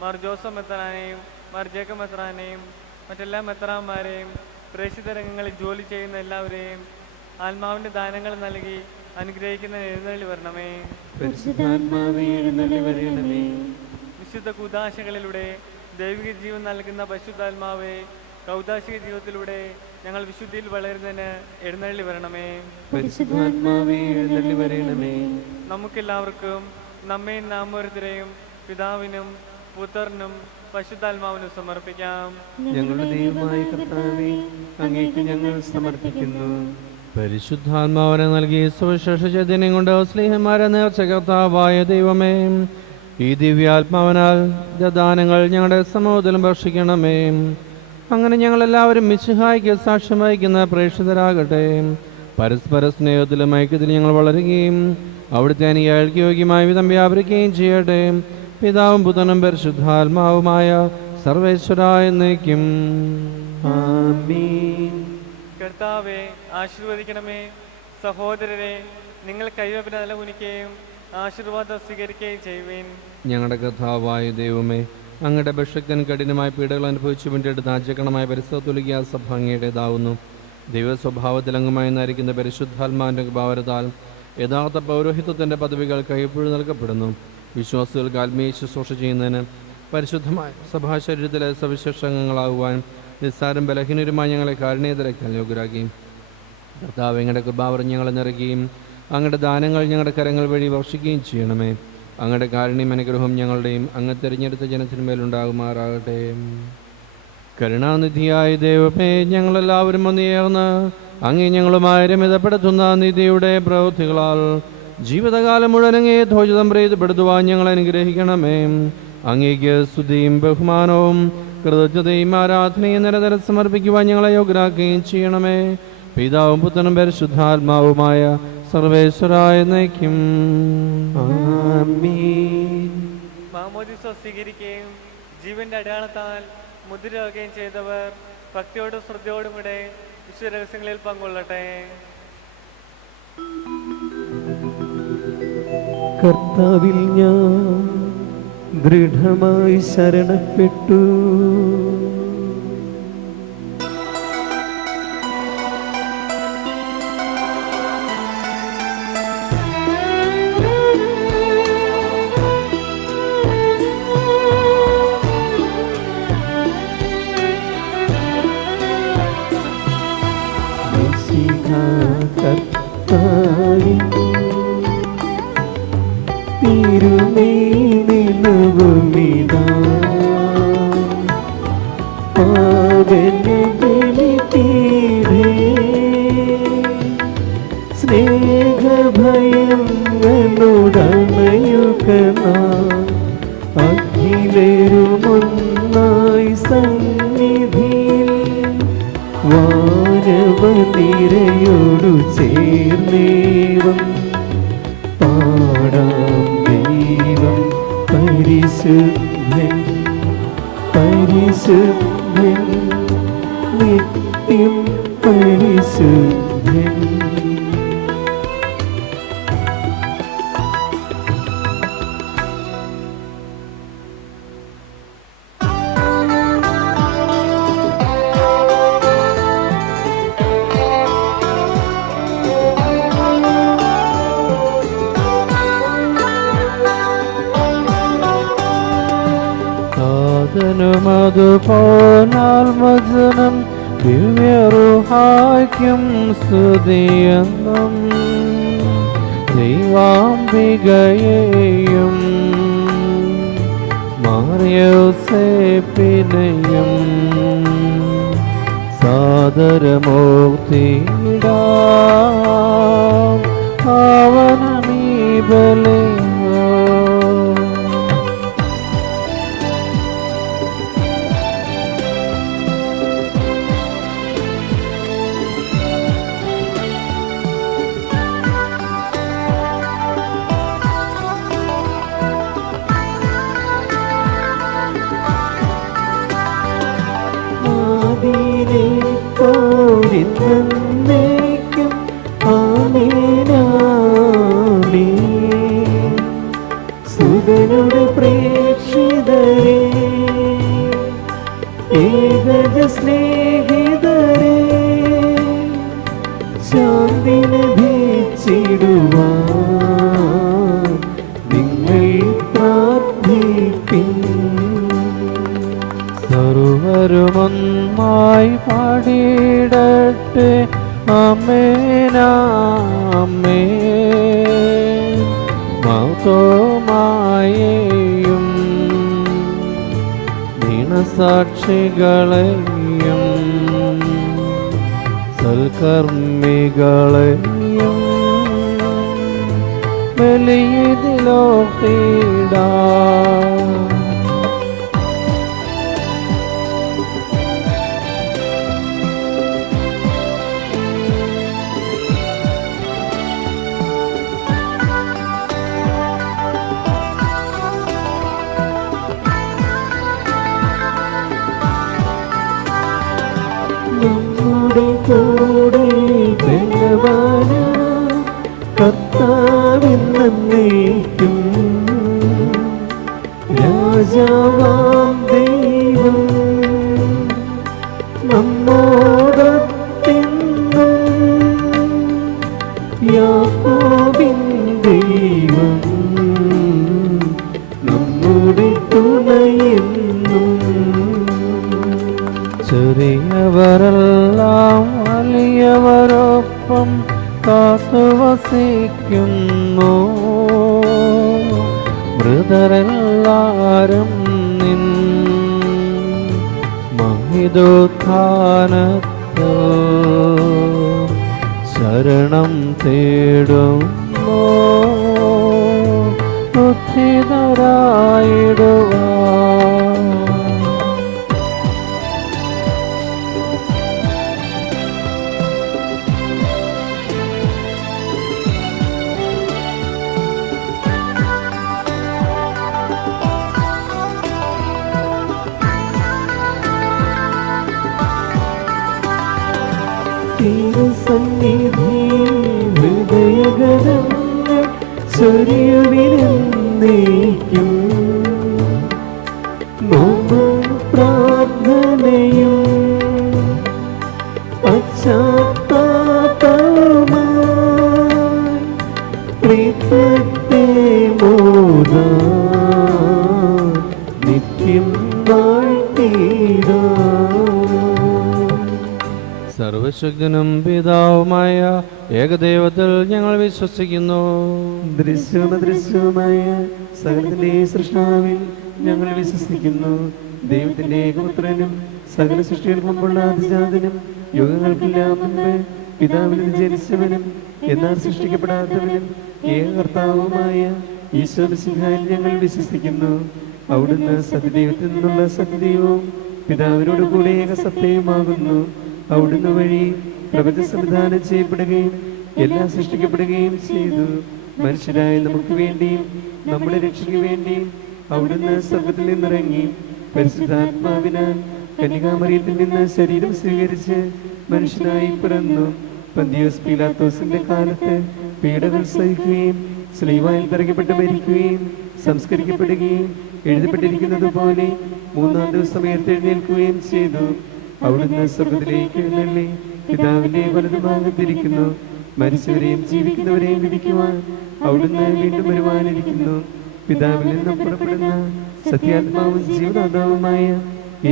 മാർ ജോസഫ് മെത്രാനെയും മാർ ജേക്കബ് മെത്രാനെയും മറ്റെല്ലാ മെത്രാന്മാരെയും പ്രേക്ഷിത രംഗങ്ങളിൽ ജോലി ചെയ്യുന്ന എല്ലാവരെയും ആത്മാവിൻ്റെ ദാനങ്ങൾ നൽകി അനുഗ്രഹിക്കുന്നതിന് എഴുന്നള്ളി വരണമേ. പരിശുദ്ധാത്മാവേ എഴുന്നള്ളി വരണമേ. വിശുദ്ധ കൂദാശകളിലൂടെ ദൈവിക ജീവൻ നൽകുന്ന പരിശുദ്ധാത്മാവേ, കൗദാശിക ജീവിതത്തിലൂടെ ഞങ്ങൾ വിശുദ്ധിയിൽ വളരുന്നതിന് എഴുന്നള്ളി വരണമേ. പരിശുദ്ധാത്മാവേ എഴുന്നള്ളി വരണമേ. നമുക്കെല്ലാവർക്കും നമ്മയും നാം ഓരോരുത്തരെയും പിതാവിനും പുത്രനും പരിശുദ്ധാത്മാവിനും സമർപ്പിക്കാം. ഞങ്ങളുടെ ദൈവമായ കർത്താവേ, അങ്ങേക്ക് ഞങ്ങൾ സമർപ്പിക്കുന്നു. പരിശുദ്ധാത്മാവിനെ നൽകി സുവിശേഷ ചൈതന്യം കൊണ്ട് സ്ലീഹന്മാരെ നേർച്ച കർത്താവായ ദൈവമേ, ഈ ദിവ്യാത്മാവിനാൽ ദാനങ്ങൾ ഞങ്ങളുടെ സമൂഹത്തിലും ഭക്ഷിക്കണമേ. അങ്ങനെ ഞങ്ങളെല്ലാവരും മിശിഹായ്ക്ക് സാക്ഷ്യം വഹിക്കുന്ന പ്രേക്ഷിതരാകട്ടെ. പരസ്പര സ്നേഹത്തിലും ഐക്യത്തിലും ഞങ്ങൾ വളരുകയും അവിടുത്തെ അനുയായികൾക്ക് യോഗ്യമായ വിധം വ്യാപരിക്കുകയും ചെയ്യട്ടെ. പിതാവും പുത്രനും പരിശുദ്ധാത്മാവുമായ സർവേശ്വര എന്നേക്കും ആമേൻ. കർത്താവെ ആശീർവദിക്കണമേ. സഹോദരരെ, നിങ്ങൾ കൈവപ്പിന് നിലകുനിക്കുകയും ആശീർവാദം സ്വീകരിക്കുകയും ചെയ്യുവിൻ. ഞങ്ങളുടെ കർത്താവായ ദൈവമേ, അങ്ങയുടെ ബഹുശക്തൻ കഠിനമായ പീഡകൾ അനുഭവിച്ചു വേണ്ടിയെടുത്ത ആചരണമായ പരിസരത്തൊലിക്കുക സഭ അങ്ങയുടേതാവുന്നു. ദൈവ സ്വഭാവത്തിൽ അംഗമായി നയിക്കുന്ന പരിശുദ്ധാത്മാവിൻ്റെ ഭാവനത്താൽ യഥാർത്ഥ പൗരോഹിത്വത്തിൻ്റെ പദവികൾ കൈപ്പൊഴി നൽകപ്പെടുന്നു. വിശ്വാസികൾക്ക് ആത്മീയ ശുശ്രൂഷ ചെയ്യുന്നതിന് പരിശുദ്ധമായ സഭാശരീരത്തിലെ സവിശേഷ അംഗങ്ങളാകുവാൻ നിസ്സാരം ബലഹീനരുമായി ഞങ്ങളെ കാരുണ്യത്തിലേക്കാൽ യോഗ്യരാക്കി കർത്താവ് ഞങ്ങളുടെ കൃപാവരം ഞങ്ങളെ നിറയ്ക്കുകയും അങ്ങയുടെ ദാനങ്ങൾ ഞങ്ങളുടെ കരങ്ങൾ വഴി വർഷിക്കുകയും ചെയ്യണമേ. അങ്ങയുടെ കാരുണ്യം അനുഗ്രഹം ഞങ്ങളുടെയും അങ്ങ് തിരഞ്ഞെടുത്ത ജനത്തിന്മേലുണ്ടാകുമാറാകട്ടെ. കരുണാനിധിയായ ദൈവമേ, ഞങ്ങളെല്ലാവരും ഒന്നേർന്ന് അങ്ങേ ഞങ്ങളുമായി രമിതപ്പെടുത്തുന്ന നിധിയുടെ പ്രവൃത്തികളാൽ ജീവിതകാലം മുഴുവൻ അങ്ങേ ധ്വജിതം പ്രീതിപ്പെടുത്തുവാൻ ഞങ്ങൾ അനുഗ്രഹിക്കണമേ. അങ്ങേക്ക് സ്തുതിയും ബഹുമാനവും കൃതജ്ഞതയും ആരാധനയും നിരന്തരം സമർപ്പിക്കുവാൻ ഞങ്ങളെ യോഗ്യരാക്കുകയും ചെയ്യണമേ. പിതാവും പുത്രനും പരിശുദ്ധാത്മാവുമായ സർവേശ്വരായ നയിക്കും. മാമോദിസ സ്വീകരിക്കുകയും ജീവന്റെ അടയാളത്താൽ മുദ്രയാകുകയും ചെയ്തവർ ഭക്തിയോടും ശ്രദ്ധയോടും കൂടെ വിശ്വരഹസ്യങ്ങളിൽ പങ്കൊള്ളട്ടെ. കർത്താവിൽ ഞാൻ ദൃഢമായി ശരണപ്പെട്ടു. അഖിലേരുമൊന്നായി സന്നിധിയിൽ വാനവനിരയോടു ചേർന്നേവം പാടാം ദൈവം പരിശുദ്ധൻ പരിശുദ്ധൻ നിത്യം പരിശുദ്ധൻ. അതുപോനാത്മജനം ദിവ്യറുഹായ്ക്കും സ്തുതിയെന്നും ദൈവാംബികയെയും മറിയോസേപ്പിനെയും സാദരമൂർത്തിയിടാം പാവനമീ ബലി. സർവരുമൊന്നായി പാടിയിടട്ടെ ആമേനാമേൻ. മൗതോമായെയും ദീനസാക്ഷികളെയും സൽക്കർമ്മികളെയും ബലിയിലോർത്തിടാം. കൂടെ ബലവാന കർത്താവെന്നേക്കും രാജാവാം ദൈവം നമ്മോടൊത്തെന്നും യാക്കോബിൻ ദൈവം നമ്മുടെ തുണയെന്നും. ചെറിയവരെല്ലാം വലിയവരൊപ്പം മൃതരെല്ലാരും നിൻ മഹിതോത്ഥാനത്തിൽ ശരണം തേടുന്നു ഉദ്ധിതരായിടുവാൻ. തിരുസന്നിധിയിൽ ഹൃദയഗതങ്ങൾ ചൊരിയുവിനെന്നേക്കും നോമ്പും പ്രാർത്ഥനയും പശ്ചാത്താപവുമായി പ്രീതത്തെ മോദാൻ നിത്യം വാഴ്ത്തിടാം. സർവശക്തനും പിതാവുമായ ഏകദൈവത്തിൽ ഞങ്ങൾ വിശ്വസിക്കുന്നു. ദൃശ്യമദൃശ്യവുമായ സകലത്തിന്റെ സൃഷ്ടാവിൽ ഞങ്ങൾ വിശ്വസിക്കുന്നു. ദൈവത്തിന്റെ ഏകപുത്രനും സകല സൃഷ്ടികൾക്ക് മുമ്പുള്ള അതിജാതനും യുഗങ്ങൾക്കെല്ലാം മുൻപ് പിതാവിൽ നിന്ന് ജനിച്ചവനും എന്നാൽ സൃഷ്ടിക്കപ്പെടാത്തവനും ഏകകർത്താവുമായ ഈശോ മിശിഹായിൽ ഞങ്ങൾ വിശ്വസിക്കുന്നു. അവിടുന്ന് സത്യദൈവത്തിൽ നിന്നുള്ള സത്യദൈവവും പിതാവിനോട് കൂടെ ഏകസത്യവുമാകുന്നു. അവിടുന്ന് വഴി പ്രപഞ്ച സംവിധാനം ചെയ്യപ്പെടുകയും എല്ലാം സൃഷ്ടിക്കപ്പെടുകയും ചെയ്തു. മനുഷ്യരായ നമുക്ക് വേണ്ടിയും നമ്മുടെ രക്ഷയ്ക്ക് വേണ്ടിയും അവിടുന്ന് സ്വർഗ്ഗത്തിൽ നിന്നിറങ്ങി പരിശുദ്ധാത്മാവിനാൽ കന്യകാമറിയത്തിൽ നിന്ന് ശരീരം സ്വീകരിച്ച് മനുഷ്യനായി പിറന്നു. പന്തിയോസ് പീലാത്തോസിന്റെ കാലത്ത് പീഡകൾ സഹിക്കുകയും സ്ലീവായിൽ തറയ്ക്കപ്പെട്ട് മരിക്കുകയും സംസ്കരിക്കപ്പെടുകയും എഴുതപ്പെട്ടിരിക്കുന്നത് പോലെ മൂന്നാം ദിവസം ഉയർത്തെഴുന്നേൽക്കുകയും ചെയ്തു. അവിടുന്ന് സ്വർഗ്ഗത്തിലേക്ക് എഴുന്നള്ളി പിതാവിന്റെ വലതുഭാഗത്തിരിക്കുന്നു. മരിച്ചവരെയും ജീവിക്കുന്നവരെയും വിധിക്കുവാൻ അവിടുന്ന് വീണ്ടും വരുവാനിരിക്കുന്നു. പിതാവിൽ നിന്നും പുറപ്പെടുന്ന സത്യാത്മാവും ജീവനാഥാവുമായ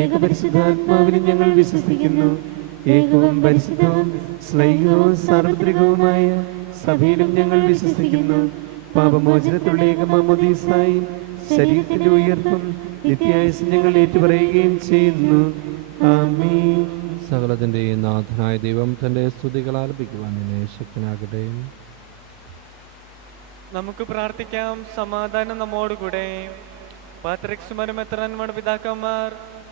ഏകപരിശുദ്ധാത്മാവിലും ഞങ്ങൾ വിശ്വസിക്കുന്നു. ഏകവും പരിശുദ്ധവും സ്ലൈകവും സാർവത്രികവുമായ സഭയിലും ഞങ്ങൾ വിശ്വസിക്കുന്നു. പാപമോചനത്തിലുള്ള ഏകമാമോദീസായി ശരീരത്തിന്റെ ഉയർപ്പും നിത്യായുസ്സും ഞങ്ങൾ ഏറ്റുപറയുകയും ചെയ്യുന്നു. ആമേൻ. സകലത്തിൻ്റെയും നാഥനായ ദൈവം തൻ്റെ സ്തുതികൾ ആലപിക്കുവാൻ എന്നെ ശക്തനാകട്ടെ. നമുക്ക് പ്രാർത്ഥിക്കാം. സമാധാനം നമ്മോടുകൂടെ. പാത്രിക്സുമാരും മെത്രാന്മാർ, പിതാക്കന്മാർ,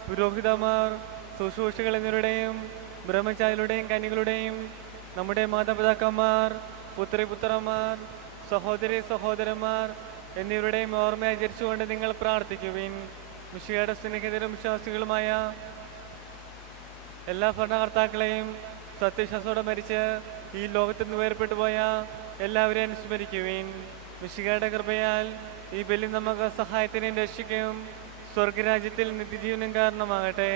പുരോഹിതന്മാർ, ശുശ്രൂഷകൾ എന്നിവരുടെയും ബ്രഹ്മചാരികളുടെയും കന്യകളുടെയും നമ്മുടെ മാതാപിതാക്കന്മാർ, പുത്രന്മാർ, സഹോദരി സഹോദരന്മാർ എന്നിവരുടെയും ഓർമ്മ ആചരിച്ചുകൊണ്ട് നിങ്ങൾ പ്രാർത്ഥിക്കുവിൻ. മിശിഹായുടെ സ്നേഹിതരും വിശ്വാസികളുമായ എല്ലാ ഭരണകർത്താക്കളെയും സത്യവിശ്വാസത്തോടെ മരിച്ച് ഈ ലോകത്തിൽ നിന്ന് വേർപെട്ടു പോയ എല്ലാവരെയും അനുസ്മരിക്കുവിൻ. മിശിഹായുടെ കൃപയാൽ ഈ ബലി നമുക്ക് സഹായത്തിനും രക്ഷിക്കും സ്വർഗരാജ്യത്തിൽ നിത്യജീവനും കാരണമാകട്ടെ.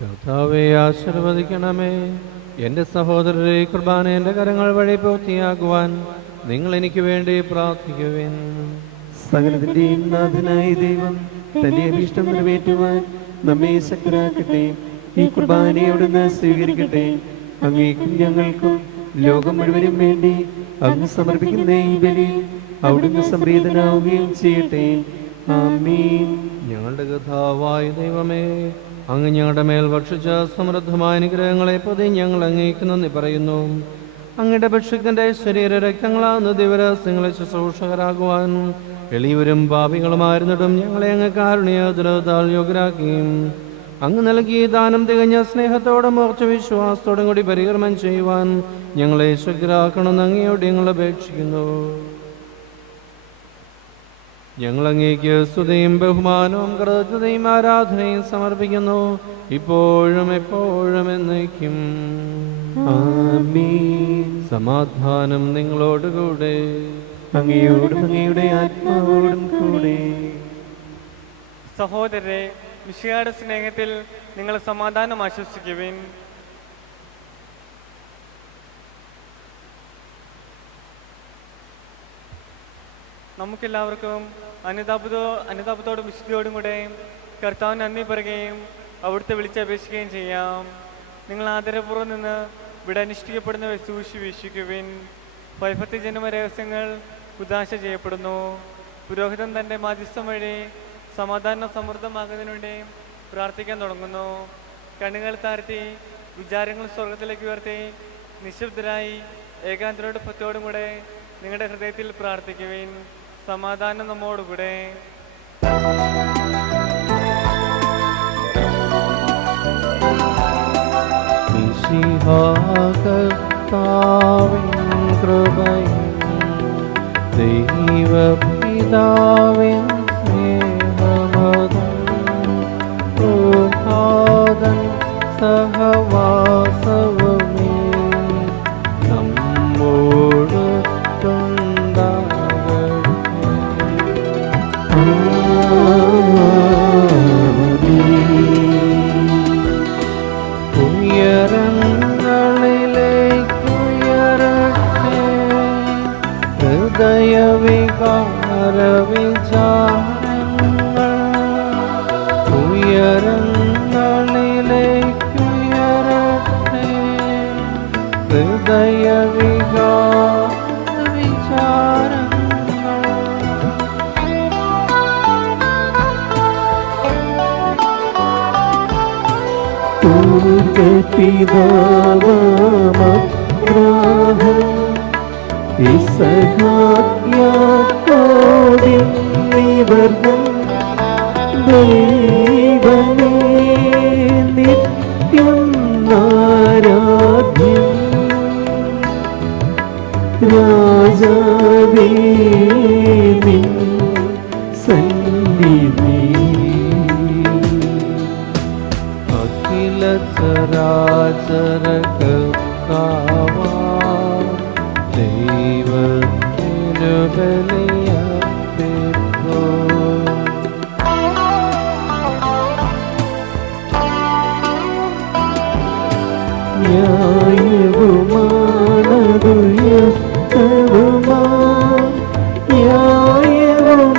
കർത്താവെ ആശീർവദിക്കണമേ. എൻ്റെ സഹോദരരെ, കുർബാന എൻ്റെ കരങ്ങൾ വഴി പൂർത്തിയാക്കുവാൻ നിങ്ങൾ എനിക്ക് വേണ്ടി പ്രാർത്ഥിക്കുവിൻ. സകലത്തിന്റെയും നാഥനായ ദൈവം തന്റെ അഭീഷ്ടം നിറവേറ്റുവാൻ നമ്മെ ശക്തരാക്കട്ടെ. ഈ കുർബാനയെ അവിടുന്ന് സ്വീകരിക്കട്ടെ. അങ്ങേക്കും ഞങ്ങൾക്കും ലോകം മുഴുവനും വേണ്ടി അങ്ങ് സമർപ്പിക്കുന്ന ഈ ബലി അവിടുന്ന് സംപ്രീതനാവുകയും ചെയ്യട്ടെ. ആമേൻ. ഞങ്ങളുടെ കർത്താവായ ദൈവമേ, അങ്ങ് ഞങ്ങളുടെ മേൽ ഭക്ഷിച്ച സമൃദ്ധമായ അനുഗ്രഹങ്ങളെ പ്രതി ഞങ്ങൾ അങ്ങേക്ക് നന്ദി പറയുന്നു. അങ്ങയുടെ ഭക്ഷ്യത്തിന്റെ ശരീര രക്തങ്ങളാകുന്ന ദിവരഹസ്യങ്ങളെ ശുശ്രൂഷകരാകുവാൻ എളിയവരും പാപികളുമായിരുന്നിട്ടും ഞങ്ങളെ അങ്ങ് കാരുണ്യതാൽ യോഗ്യരാക്കുകയും അങ്ങ് നൽകിയ ദാനം തികഞ്ഞ സ്നേഹത്തോടും ഉറച്ച വിശ്വാസത്തോടും കൂടി പരികർമ്മം ചെയ്യുവാൻ ഞങ്ങളെ ശക്തരാക്കണമെന്ന് അങ്ങയോട് ഞങ്ങൾ അപേക്ഷിക്കുന്നു. ഞങ്ങൾ അങ്ങേക്ക് സ്തുതിയും ബഹുമാനവും കൃതജ്ഞതയും ആരാധനയും സമർപ്പിക്കുന്നു, ഇപ്പോഴും എപ്പോഴും എന്നേക്കും. ആമേൻ. സമാധാനം നിങ്ങളോടുകൂടെ. അങ്ങയോടും അങ്ങയുടെ ആത്മാവോടും കൂടെ. സഹോദരരെ, മിശിഹായുടെ സ്നേഹത്തിൽ നിങ്ങൾ സമാധാനം ആശ്വസിക്കുവിൻ. നമുക്കെല്ലാവർക്കും അനുതാപത്തോടും വിശുദ്ധിയോടും കൂടെ കർത്താവിന് നന്ദി പറയുകയും അവിടുത്തെ വിളിച്ചപേക്ഷിക്കുകയും ചെയ്യാം. നിങ്ങൾ ആദരപൂർവ്വം നിന്ന് ഇവിടെ അനുഷ്ഠിക്കപ്പെടുന്ന സൂക്ഷിച്ച് വീക്ഷിക്കുവിൻ. ഭയഭക്തി ജന്മ രഹസ്യങ്ങൾ ഉദാശ ചെയ്യപ്പെടുന്നു. പുരോഹിതൻ തൻ്റെ മാധ്യസ്ഥം വഴി സമാധാനം സമൃദ്ധമാകുന്നതിനു വേണ്ടി പ്രാർത്ഥിക്കാൻ തുടങ്ങുന്നു. കണ്ണുകൾ താഴ്ത്തി വിചാരങ്ങൾ സ്വർഗത്തിലേക്ക് ഉയർത്തി നിശബ്ദരായി ഏകാന്തരോട് ഭക്തിയോടും കൂടെ നിങ്ങളുടെ ഹൃദയത്തിൽ പ്രാർത്ഥിക്കുവിൻ. സമാധാനം നമ്മോടുകൂടെ. കർത്താവിൻ കൃപയും ദൈവപിതാവിൻ സ്നേഹമതും പ്രസാദം സഹവാസവുമേ പിതാവാമബ്രാഹം ഇസഹാക്യാക്കോബിന്നിവർക്കും ദൈവമേ നിത്യം ആരാധ്യം. രാജാവേ നിൻ സന്നിധി ചരാചര കർത്താവാ ദൈവത്തിനു ബലിയർപ്പിപ്പൂ. ന്യായവുമാണതു യുക്തവുമാ ന്യായവുമാണതു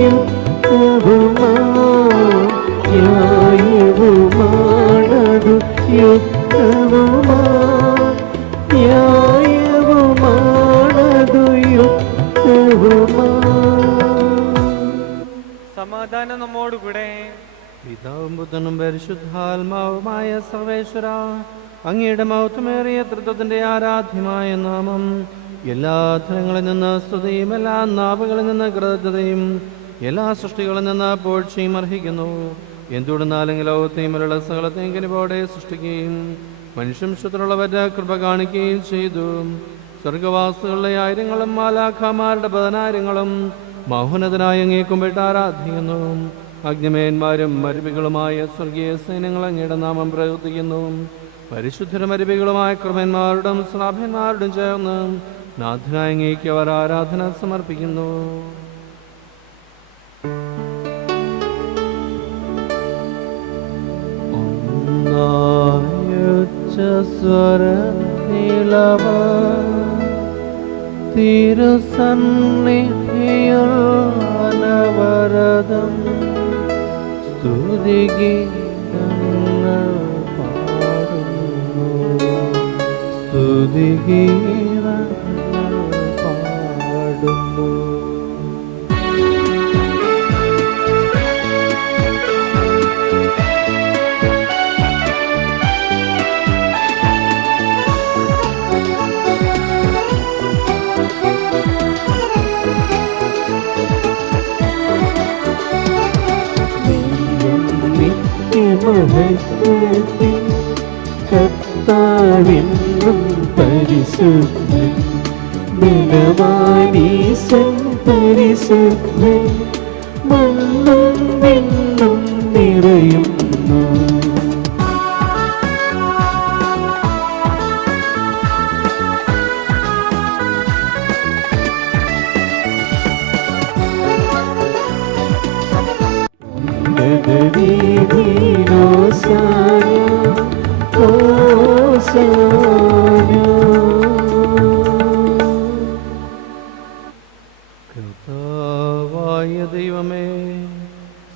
യുക്തവുമാ ന്യായവുമാണതു യുക്തവുമാ ന്യായവുമാണതു യുക്തവുമാ. സമാധാനം നമ്മോടുകൂടെ. പിതാവും പുത്രനും പരിശുദ്ധാത്മാവുമായ സർവേശ്വര, അങ്ങയുടെ മഹത്വമേറിയ തൃത്വത്തിന്റെ ആരാധ്യമായ നാമം എല്ലാ തലങ്ങളിൽ നിന്ന് സ്തുതിയും എല്ലാ നാവുകളിൽ നിന്ന് കൃതജ്ഞതയും എല്ലാ സൃഷ്ടികളിൽ നിന്ന് പോഴ്ചയും അർഹിക്കുന്നു. എന്തുകൊണ്ടെന്നാലെങ്കിൽ ലോകത്തെയും മറ്റുള്ള സകലത്തെയും കനിവോടെ സൃഷ്ടിക്കുകയും മനുഷ്യംശത്തിലുള്ളവരുടെ കൃപ കാണിക്കുകയും ചെയ്തു. സ്വർഗവാസികളുടെ ആയിരങ്ങളും മാലാഖമാരുടെ പതിനായിരങ്ങളും മൗനതനായി അങ്ങേ കുമ്പിട്ട് ആരാധിക്കുന്നു. അഗ്നിമേന്മാരും മരുവികളുമായ സ്വർഗീയ സൈന്യങ്ങൾ അങ്ങയുടെ നാമം പ്രവർത്തിക്കുന്നു. പരിശുദ്ധരും അരുവികളുമായ കൃപന്മാരോടും ശ്രാഭ്യന്മാരോടും ചേർന്ന് നാഥനായ അങ്ങേക്ക് അവർ ആരാധന സമർപ്പിക്കുന്നു. സ്വരനിലവ തിരുസന്നിധിയിൽ അനവരതം സ്തുതിഗീതങ്ങൾ പാടുന്നു. സ്തുതിഗീതങ്ങൾ പാടുന്നു. കർത്താവെന്നും പരിശുദ്ധൻ ബലവാനീശൻ പരിശുദ്ധൻ മണ്ണും വിണ്ണും നിറയുന്നു. കർത്താവായ ദൈവമേ,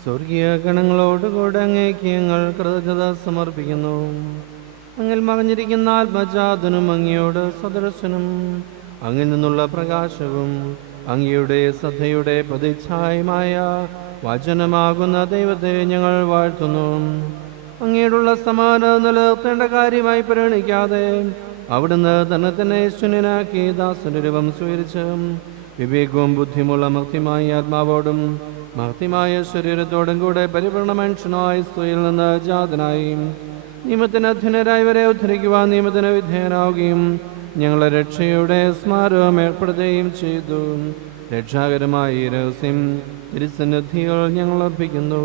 സ്വർഗീയ ഗണങ്ങളോടുകൂടെ അങ്ങേക്ക് ഞങ്ങൾ കൃതജ്ഞത സമർപ്പിക്കുന്നു. അങ്ങിൽ മറഞ്ഞിരിക്കുന്ന ആത്മജാതനും അങ്ങയോട് സദൃശനും അങ്ങിൽ നിന്നുള്ള പ്രകാശവും അങ്ങയുടെ ശ്രദ്ധയുടെ പ്രതിച്ഛായമായ വചനമാകുന്ന ദൈവത്തെ ഞങ്ങൾ വാഴ്ത്തുന്നു. അങ്ങയോടുള്ള സമാനം നിലനിർത്തേണ്ട കാര്യമായി പരിഗണിക്കാതെ അവിടുന്ന് തന്നെ ശൂന്യനാക്കി ദാസന്റെ രൂപം സ്വീകരിച്ച് വിവേകവും ബുദ്ധിമുള്ള മഹത്യമായ ആത്മാവോടും മഹത്യമായ ശരീരത്തോടും കൂടെ പരിപൂർണ മനുഷ്യനായി സ്ത്രീയിൽ നിന്ന് ജാതനായി നിയമത്തിന് അധീനരായവരെ ഉദ്ധരിക്കുവാൻ നിയമത്തിന് വിധേയനാവുകയും ഞങ്ങളെ രക്ഷയുടെ സ്മാരകം ഏർപ്പെടുത്തുകയും ചെയ്തു. രക്ഷാകരമായ ഈ രഹസ്യം തിരുസന്നിധികൾ ഞങ്ങൾ അർപ്പിക്കുന്നു.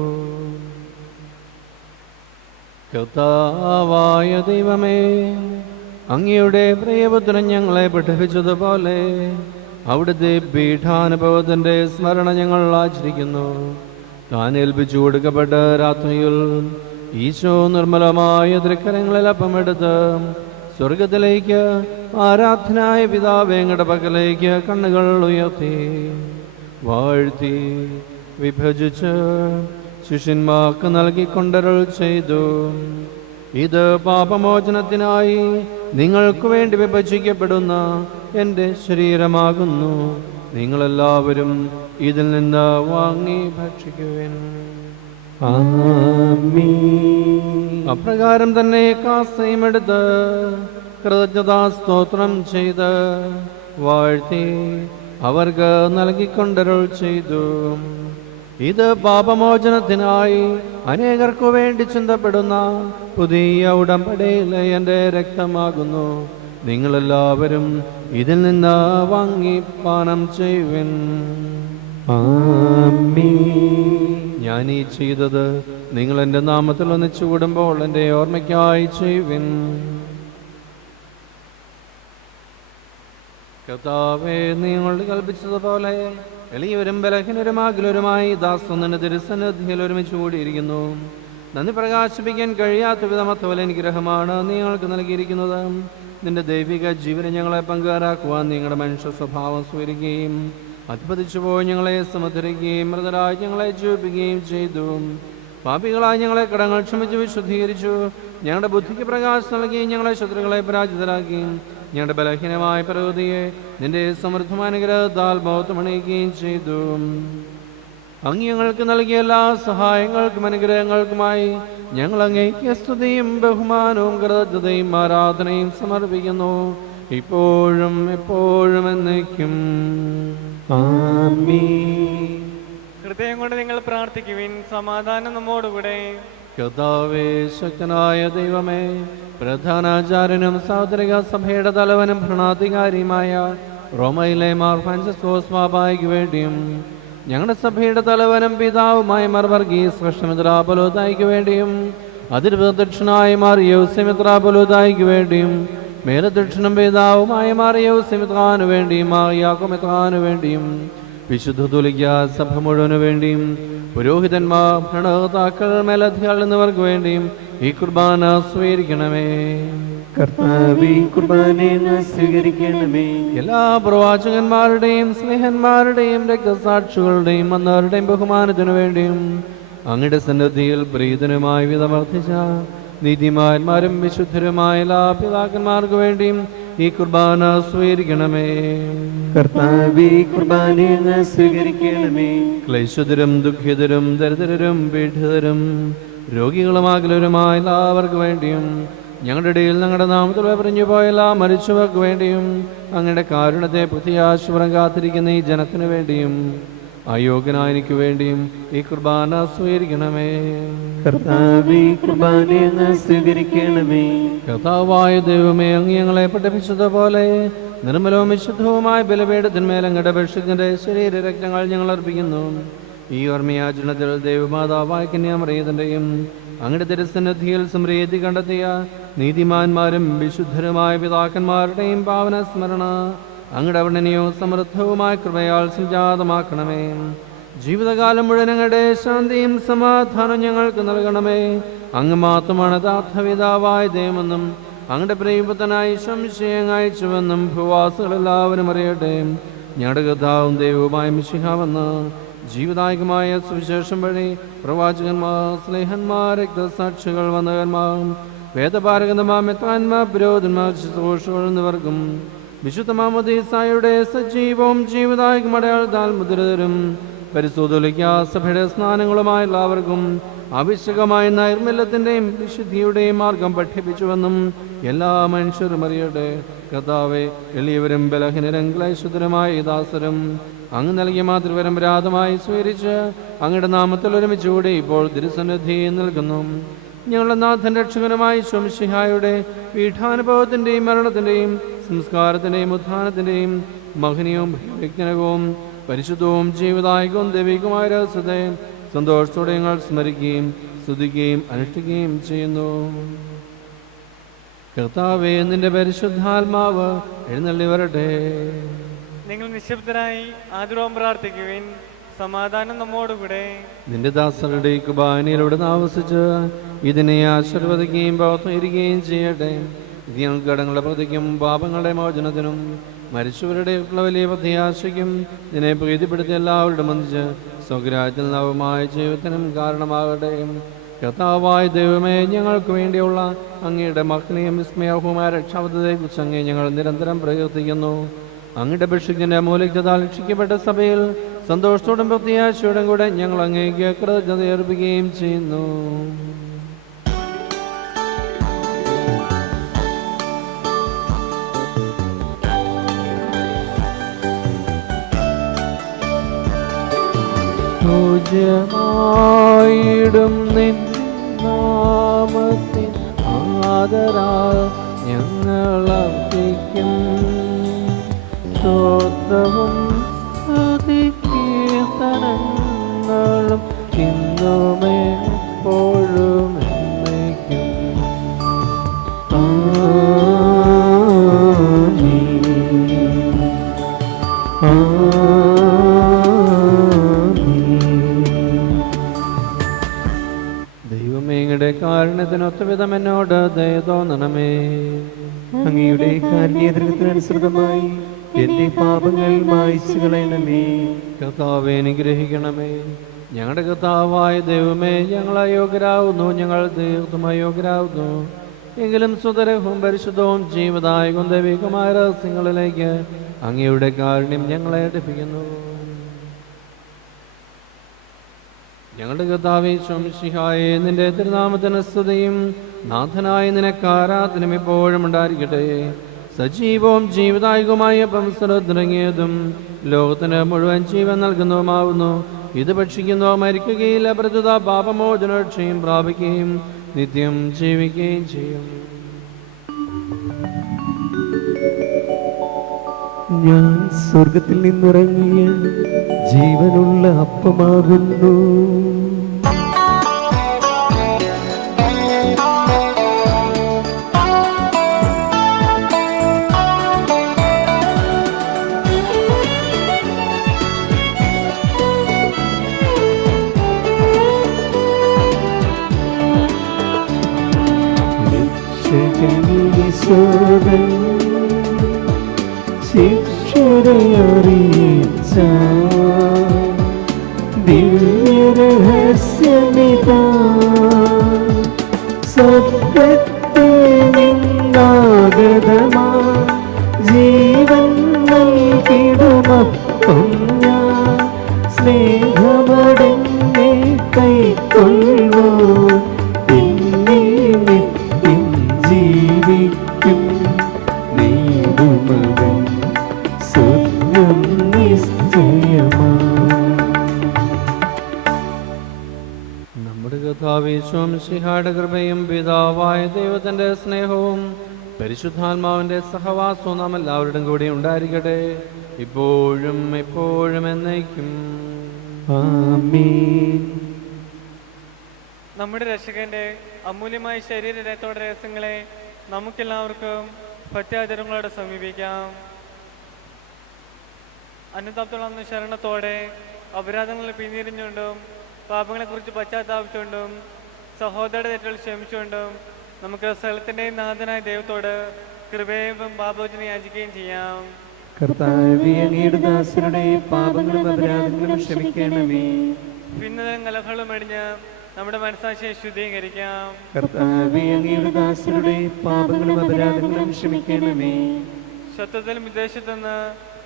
കർത്താവായ ദൈവമേ, അങ്ങയുടെ പ്രിയപുത്രൻ ഞങ്ങളെ പഠിപ്പിച്ചതുപോലെ അവിടുത്തെ പീഠാനുഭവത്തിന്റെ സ്മരണ ഞങ്ങൾ ആചരിക്കുന്നു. താൻ ഏൽപ്പിച്ചു കൊടുക്കപ്പെട്ട രാത്രിയിൽ ഈശോ നിർമ്മലമായ തൃക്കരങ്ങളിൽ അപ്പമെടുത്ത് സ്വർഗത്തിലേക്ക് ആരാധനായ പിതാവേ അങ്ങയുടെ പക്കലേക്ക് കണ്ണുകൾ ഉയർത്തി വാഴ്ത്തി വിഭജിച്ച് ശിഷ്യന്മാർക്ക് നൽകിക്കൊണ്ടരുൾ ചെയ്തു. ഇത് പാപമോചനത്തിനായി നിങ്ങൾക്ക് വേണ്ടി വിഭജിക്കപ്പെടുന്ന എൻ്റെ ശരീരമാകുന്നു. നിങ്ങളെല്ലാവരും ഇതിൽ നിന്ന് വാങ്ങി ഭക്ഷിക്കുവിൻ. അപ്രകാരം തന്നെ കാസയുമെടുത്ത് കൃതജ്ഞതാ സ്തോത്രം ചെയ്ത് വാഴ്ത്തി അവർക്ക് നൽകിക്കൊണ്ടരുൾ ചെയ്തു. ഇത് പാപമോചനത്തിനായി അനേകർക്കു വേണ്ടി ചിന്തപ്പെടുന്ന പുതിയ ഉടമ്പടിയിലെ എൻ്റെ രക്തമാകുന്നു. നിങ്ങളെല്ലാവരും ഇതിൽ നിന്ന് വാങ്ങി പാനം ചെയ്യുവിൻ. ഞാൻ ഈ ചെയ്തത് നിങ്ങൾ എൻ്റെ നാമത്തിൽ ഒന്നിച്ചു കൂടുമ്പോൾ എൻ്റെ ഓർമ്മയ്ക്കായി ചെയ്യുവിൻ. കർത്താവേ, നിങ്ങൾ കൽപ്പിച്ചതുപോലെ എളിയവരും ബലഹീനരുമാകിലൊരുമായി ദാസന്റെ തിരുസന്നിധിയിൽ ഒരുമിച്ച് കൂടിയിരിക്കുന്നു. നന്ദി പ്രകാശിപ്പിക്കാൻ കഴിയാത്ത വിധമത്തോലെ അനുഗ്രഹമാണ് നിങ്ങൾക്ക് നൽകിയിരിക്കുന്നത്. നിന്റെ ദൈവിക ജീവനെ ഞങ്ങളെ പങ്കുകാരാക്കുവാൻ നിങ്ങളുടെ മനുഷ്യ സ്വഭാവം സ്വീകരിക്കുകയും അധിപതിച്ചുപോയി ഞങ്ങളെ സമുദ്ധരിക്കുകയും മൃതരായി ഞങ്ങളെ ജീവിപ്പിക്കുകയും ചെയ്തു. പാപികളായി ഞങ്ങളെ കടങ്ങൾ ക്ഷമിച്ച് വിശുദ്ധീകരിച്ചു. ഞങ്ങളുടെ ബുദ്ധിക്ക് പ്രകാശം നൽകി ഞങ്ങളെ ശത്രുക്കളെ പരാജിതരാക്കി. ഞങ്ങളുടെ ബലഹീനമായ പ്രകൃതിയെ നിന്റെ സമൃദ്ധമായ അനുഗ്രഹത്താൽ ബോധമണിയുകയും ചെയ്തു. അങ്ങ് ഞങ്ങൾക്ക് നൽകിയ എല്ലാ സഹായങ്ങൾക്കും അനുഗ്രഹങ്ങൾക്കുമായി ഞങ്ങൾ അങ്ങേക്ക് സ്തുതിയും ബഹുമാനവും കൃതജ്ഞതയും ആരാധനയും സമർപ്പിക്കുന്നു, ഇപ്പോഴും എപ്പോഴും എന്നേക്കും. ഹൃദയം കൊണ്ട് നിങ്ങൾ പ്രാർത്ഥിക്കുവിൻ. സമാധാനം നമ്മോടുകൂടെ. കർത്താവേ, ശക്തനായ ദൈവമേ, പ്രധാനാചാര്യനും സാർവത്രിക സഭയുടെ തലവനും ഭരണാധികാരിയുമായ റോമയിലെ മാർ ഫ്രാൻസിസ്കോസ് പാപ്പായ്ക്ക് വേണ്ടിയും ഞങ്ങളുടെ സഭയുടെ തലവനും പിതാവുമായ മാർ വർഗീസ് കൃഷ്ണമിത്രാപൊലൂതായ്ക്ക് വേണ്ടിയും അതിർപ്രദക്ഷിണായ മാർ യൗസ്യമിത്രാപൊലൂതായ്ക്ക് വേണ്ടിയും മേലദക്ഷിണം പിതാവുമായ മാർ യൗസ്യമിത്രാനു വേണ്ടിയും മാർ യാക്കോമിത്രാനു വേണ്ടിയും വിശുദ്ധ തുലിക്ക സഭ മുഴുവനു വേണ്ടിയും പുരോഹിതന്മാർ, ഭരണകർത്താക്കൾ, മേലധികാരികൾ എന്നിവർക്ക് വേണ്ടിയും ഈ കുർബാന സ്വീകരിക്കണമേ. കർത്താവേ, കുർബാനയെ സ്വീകരിക്കണമേ. എല്ലാ പ്രവാചകന്മാരുടെയും സ്നേഹന്മാരുടെയും രക്തസാക്ഷികളുടെയും വന്നവരുടെയും ബഹുമാനത്തിനു വേണ്ടിയും അങ്ങയുടെ സന്നിധിയിൽ പ്രീതനുമായി വിധമർദ്ധിച്ച നീതിമാന്മാരും വിശുദ്ധരുമായ എല്ലാ പിതാക്കന്മാർക്ക് വേണ്ടിയും ഈ കുർബാന സ്വീകരിക്കണമേ. കർത്താവേ, കുർബാനയെ സ്വീകരിക്കണമേ. ക്ലേശതരും ദുഃഖിതരും ദരിദ്രരും പീഡിതരും രോഗികളുമാകലരുമായ എല്ലാവർക്കു വേണ്ടിയും ഞങ്ങളുടെ ഇടയിൽ ഞങ്ങളുടെ നാമത്തിൽ പറഞ്ഞു പോയ എല്ലാ മരിച്ചവർക്ക് വേണ്ടിയും അങ്ങയുടെ കാരുണ്യത്തെ പ്രത്യാശപരം കാത്തിരിക്കുന്ന ഈ ജനത്തിനു വേണ്ടിയും അയോഗ്യനായ എനിക്ക് വേണ്ടിയും ഈ കുർബാന സ്വീകരിക്കണമേ. കർത്താവേ, കുർബാനയെ സ്വീകരിക്കണമേ. കർത്താവായ ദൈവമേ, അങ്ങ് ഞങ്ങളെ പഠിപ്പിച്ചതുപോലെ നിർമ്മലവും വിശുദ്ധവുമായ ബലിപീഠത്തിന്മേൽ അങ്ങയുടെ അപേക്ഷിക്കുന്ന ശരീരരക്തങ്ങൾ ഞങ്ങൾ അർപ്പിക്കുന്നു. ഈ ഓർമ്മയാചരണത്തിൽ ദൈവമാതാവായ കന്യാമറിയത്തിൻ്റെയും അങ്ങയുടെ തിരുസന്നിധിയിൽ സമൃദ്ധി കണ്ടെത്തിയ നീതിമാന്മാരും വിശുദ്ധരുമായ പിതാക്കന്മാരുടെയും പാവന സ്മരണ അങ്ങയുടെ വർണ്ണനയോ സമൃദ്ധവുമായ കൃപയാൽ സംജാതമാക്കണമേ. ജീവിതകാലം മുഴുവൻ അങ്ങയുടെ ശാന്തിയും സമാധാനവും ഞങ്ങൾക്ക് നൽകണമേ. അങ്ങ് മാത്രമാണ് യഥാർത്ഥപിതാവായ ദൈവമെന്നും അങ്ങയുടെ പ്രിയപുത്രനായി സംശയം അയച്ചുവെന്നും ഭൂവാസികളെല്ലാവരും അറിയട്ടെ. ഞങ്ങളുടെ കർത്താവും ദൈവവുമായ മിശിഹാവെന്ന് ജീവദായകമായ സുവിശേഷം വഴി പ്രവാചകന്മാർ, സ്നേഹന്മാർ, രക്തസാക്ഷികൾ, വന്ദകന്മാർ, വേദപാരകന്മാർ, മെത്രാന്മാർ, പുരോഹിതന്മാർ, ശുശ്രൂഷകൾ എന്നിവർക്കും വിശുദ്ധ മാമോദീസായുടെ സജീവവും ജീവദായകം അടയാളത്താൽ മുദ്രിതരും പരിശോധലിക്ക സഭയുടെ സ്നാനങ്ങളുമായ എല്ലാവർക്കും ആവശ്യകമായ നൈർമല്യത്തിന്റെയും വിശുദ്ധിയുടെയും മാർഗം പഠിപ്പിച്ചുവെന്നും എല്ലാ മനുഷ്യരും അറിയട്ടെ. കർത്താവേ, എളിയവരും ബലഹീനരും ക്ലേശുതരുമായ ഈ ദാസരും അങ്ങ് നൽകിയ മാതൃപരമ്പരാതമായി സ്വീകരിച്ച് അങ്ങയുടെ നാമത്തിൽ ഒരുമിച്ചുകൂടി ഇപ്പോൾ തിരുസന്നിധി നിൽക്കുന്നു. ഞങ്ങളുടെ നാഥൻ രക്ഷകനുമായി ശംശിഹായുടെ പീഠാനുഭവത്തിന്റെയും മരണത്തിന്റെയും സംസ്കാരത്തിന്റെയും ഉത്ഥാനത്തിന്റെയും മഹനീയവും ഭയജ്ഞനകവും പരിശുദ്ധവും ജീവദായകവും ദൈവികമായ രഹസ്യത്തെ സന്തോഷത്തോടെ ഞങ്ങൾ സ്മരിക്കുകയും സ്തുതിക്കുകയും അനുഷ്ഠിക്കുകയും ചെയ്യുന്നു. കർത്താവേ, നിന്റെ പരിശുദ്ധാത്മാവ് എഴുന്നള്ളി വരട്ടെ. നിങ്ങൾ നിശബ്ദരായി ആദരവും പ്രാർത്ഥിക്കുവിൻ. സമാധാനം നമ്മോടുകൂടെ. നിന്റെ ദാസരുടെ കുർബാനയിലൂടെ താമസിച്ച് ഇതിനെ ആശീർവദിക്കുകയും പ്രവർത്തിക്കുകയും ചെയ്യട്ടെ. ഇത് ഞങ്ങൾ കടങ്ങളുടെ പ്രതിക്കും പാപങ്ങളുടെ മോചനത്തിനും മരിച്ചവരുടെ വലിയ പ്രത്യാശയ്ക്കും ഇതിനെ പ്രീതിപ്പെടുത്തി എല്ലാവരുടെ മന്ദിച്ച് സ്വഗ്രാജ്യത്തിൽ നവമായ ജീവിതത്തിനും കാരണമാകട്ടെ. കർത്താവായ ദൈവമേ, ഞങ്ങൾക്ക് വേണ്ടിയുള്ള അങ്ങയുടെ മഹനീയം വിസ്മയവുമായ രക്ഷാപദ്ധതിയെക്കുറിച്ച് അങ്ങേ ഞങ്ങൾ നിരന്തരം പ്രകീർത്തിക്കുന്നു. അങ്ങയുടെ അഭിഷിക്തന്റെ മൂലക്തതാൽ രക്ഷിക്കപ്പെട്ട സഭയിൽ സന്തോഷത്തോടും പ്രത്യാശയോടും കൂടെ ഞങ്ങൾ അങ്ങേക്ക് കൃതജ്ഞത അർപ്പിക്കുകയും ചെയ്യുന്നു. പൂജ്യമായിടും നിൻ നാമത്തിൻ ആദരാൽ ഞങ്ങൾ അർപ്പിക്കും. സ്തോത്രവും സ്തുതികീർത്തനങ്ങളും ഇന്നുമേ എപ്പോഴും എന്നേക്കും. ദൈവമേയുടെ കാരുണ്യത്തിനൊത്ത വിധം എന്നോട് ദയ തോന്നണമേ. അങ്ങയുടെ കാരുണ്യത്തിനനുസൃതമായി എന്റെ പാപങ്ങൾ മായ്ച്ചു കളയണമേ. കർത്താവെ, അനുഗ്രഹിക്കണമേ. ഞങ്ങളുടെ കർത്താവായ ദൈവമേ, ഞങ്ങൾ അയോഗ്യരാകുന്നു, ഞങ്ങൾ തീർത്തും അയോഗ്യരാകുന്നു. എങ്കിലും സുതരവും പരിശുദ്ധവും ജീവദായകവും ദൈവികമായ രഹസ്യങ്ങളിലേക്ക് അങ്ങയുടെ കാരുണ്യം ഞങ്ങളെ അടുപ്പിക്കുന്നു. ഞങ്ങളുടെ കർത്താവേ ശംശിഹായേ, നിന്റെ തിരുനാമത്തിന് സ്തുതിയും നാഥനായ നിനക്ക് ആരാധനയും എപ്പോഴും ഉണ്ടായിരിക്കട്ടെ. സജീവവും ജീവദായകവുമായ സംസർഗിറങ്ങിയതും ലോകത്തിന് മുഴുവൻ ജീവൻ നൽകുന്നതുമാവുന്നു. ഇത് ഭക്ഷിക്കുന്നതോ മരിക്കുകയില്ല, പ്രതുത പാപമോചനക്ഷയും പ്രാപിക്കുകയും നിത്യം ജീവിക്കുകയും ചെയ്യും. ഞാൻ സ്വർഗത്തിൽ നിന്നിറങ്ങിയ ജീവനുള്ള അപ്പമാകുന്നു. ശിക്ഷരയറിയിച്ച ദിവ്യരഹസ്യമിതാ, സ്വർഗ്ഗത്തിൽ നിന്നാഗതമാ ജീവൻ നൽകിടുമപ്പം ഞാൻ സ്നേഹമടങ്ങെ കൈക്കൊള്ളൂ. ശംശിഹായുടെ കൃപയും പിതാവായ ദൈവത്തിന്റെ സ്നേഹവും പരിശുദ്ധാത്മാവിന്റെ സഹവാസവും നാം എല്ലാവരുടെയും കൂടി ഉണ്ടായിരിക്കട്ടെ, ഇപ്പോഴും എപ്പോഴും എന്നേക്കും. ആമേൻ. നമ്മുടെ രക്ഷകന്റെ അമൂല്യമായ ശരീരത്തോടെ രഹസ്യങ്ങളെ നമുക്കെല്ലാവർക്കും ഭക്ത്യാചരണങ്ങളോടെ സമീപിക്കാം. അനുതാപത്തോളം ശരണത്തോടെ അപരാധങ്ങളെ പിന്തിരിഞ്ഞുകൊണ്ടും പാപങ്ങളെക്കുറിച്ച് പശ്ചാത്താപിച്ചുകൊണ്ടും സഹോദരയുടെ തെറ്റുകൾ ക്ഷമിച്ചുകൊണ്ടും നമുക്ക് സ്ഥലത്തിൻ്റെയും നാഥനായ ദൈവത്തോട് കൃപയും പാപമോചനം യാചിക്കുകയും ചെയ്യാം. കർത്താവേ, അങ്ങയുടെ ദാസരുടെ പാപങ്ങളും അപരാധങ്ങളും ക്ഷമിക്കണമേ. ഭിന്നതയും കലഹങ്ങളും അടിഞ്ഞ് നമ്മുടെ മനസ്സാക്ഷിയെ ശുദ്ധീകരിക്കാം. കർത്താവേ, അങ്ങയുടെ ദാസരുടെ പാപങ്ങളും അപരാധങ്ങളും ക്ഷമിക്കണമേ. ശത്രുതയിലും വിദേശത്തു നിന്ന്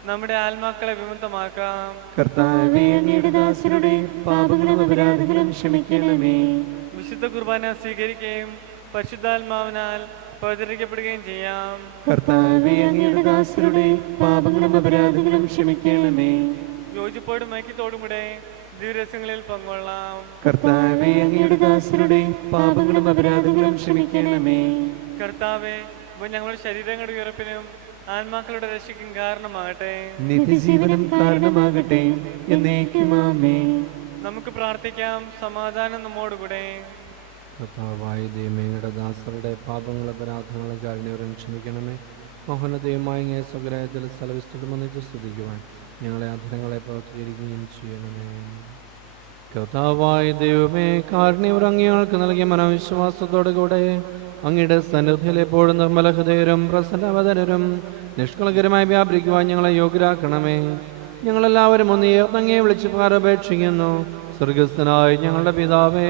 നമ്മുടെ ആത്മാക്കളെ വിമുക്തമാക്കാം. കർത്താവേ, അങ്ങയുടെ ദാസരുടെ പാപങ്ങളും അപരാധങ്ങളും ക്ഷമിക്കണമേ. വിശുദ്ധ കുർബാന സ്വീകരിക്കുകയും പരിശുദ്ധാത്മാവിനാൽ പവിത്രീകരിക്കപ്പെടുകയും ചെയ്യാം. കർത്താവേ, അങ്ങയുടെ ദാസരുടെ പാപങ്ങളും അപരാധങ്ങളും ക്ഷമിക്കണമേ. യോജിപ്പോടും ഐക്യത്തോടും കൂടെ ദിവ്യരഹസ്യങ്ങളിൽ പങ്കൊള്ളാം. കർത്താവേ, അങ്ങയുടെ ദാസരുടെ പാപങ്ങളും അപരാധങ്ങളും ക്ഷമിക്കണമേ. കർത്താവേ, ഇവ ഞങ്ങളുടെ ശരീരങ്ങളുടെ ഉയർപ്പിനും ആത്മാക്കളുടെ രക്ഷയ്ക്കും കാരണമാകട്ടെ. നിത്യജീവനം കാരണമാകട്ടെ. എന്നേക്കും ആമേൻ. നമുക്ക് പ്രാർത്ഥിക്കാം. സമാധാനം നമ്മോടുകൂടെ. കർത്താവായ ദൈവമേയുടെ ദാസരുടെ പാപങ്ങൾ അപരാധങ്ങളും കാരുണ്യവരും ക്ഷമിക്കണമേ. മോഹനദൈവമായ അങ്ങേ സ്വഗ്രഹത്തിൽ സ്ഥലവിസ്തുതമൊന്നിച്ച് സ്തുതിക്കുവാൻ ഞങ്ങളെ അധരങ്ങളെ പ്രവർത്തീകരിക്കുകയും ചെയ്യണമേ. കർത്താവായ ദൈവമേ, കാരുണ്യവരങ്ങങ്ങൾക്ക് നൽകിയ മനോവിശ്വാസത്തോടു കൂടെ അങ്ങയുടെ സന്നിധിയിൽ എപ്പോഴും നിർമ്മലഹൃദയരും പ്രസന്നവദനരും നിഷ്കളങ്കരമായി വ്യാപരിക്കുവാൻ ഞങ്ങളെ യോഗ്യരാക്കണമേ. ഞങ്ങളെല്ലാവരും ഒന്നേർന്നങ്ങയെ വിളിച്ച് പാരപേക്ഷിക്കുന്നു. സ്വർഗസ്ഥനായ ഞങ്ങളുടെ പിതാവേ,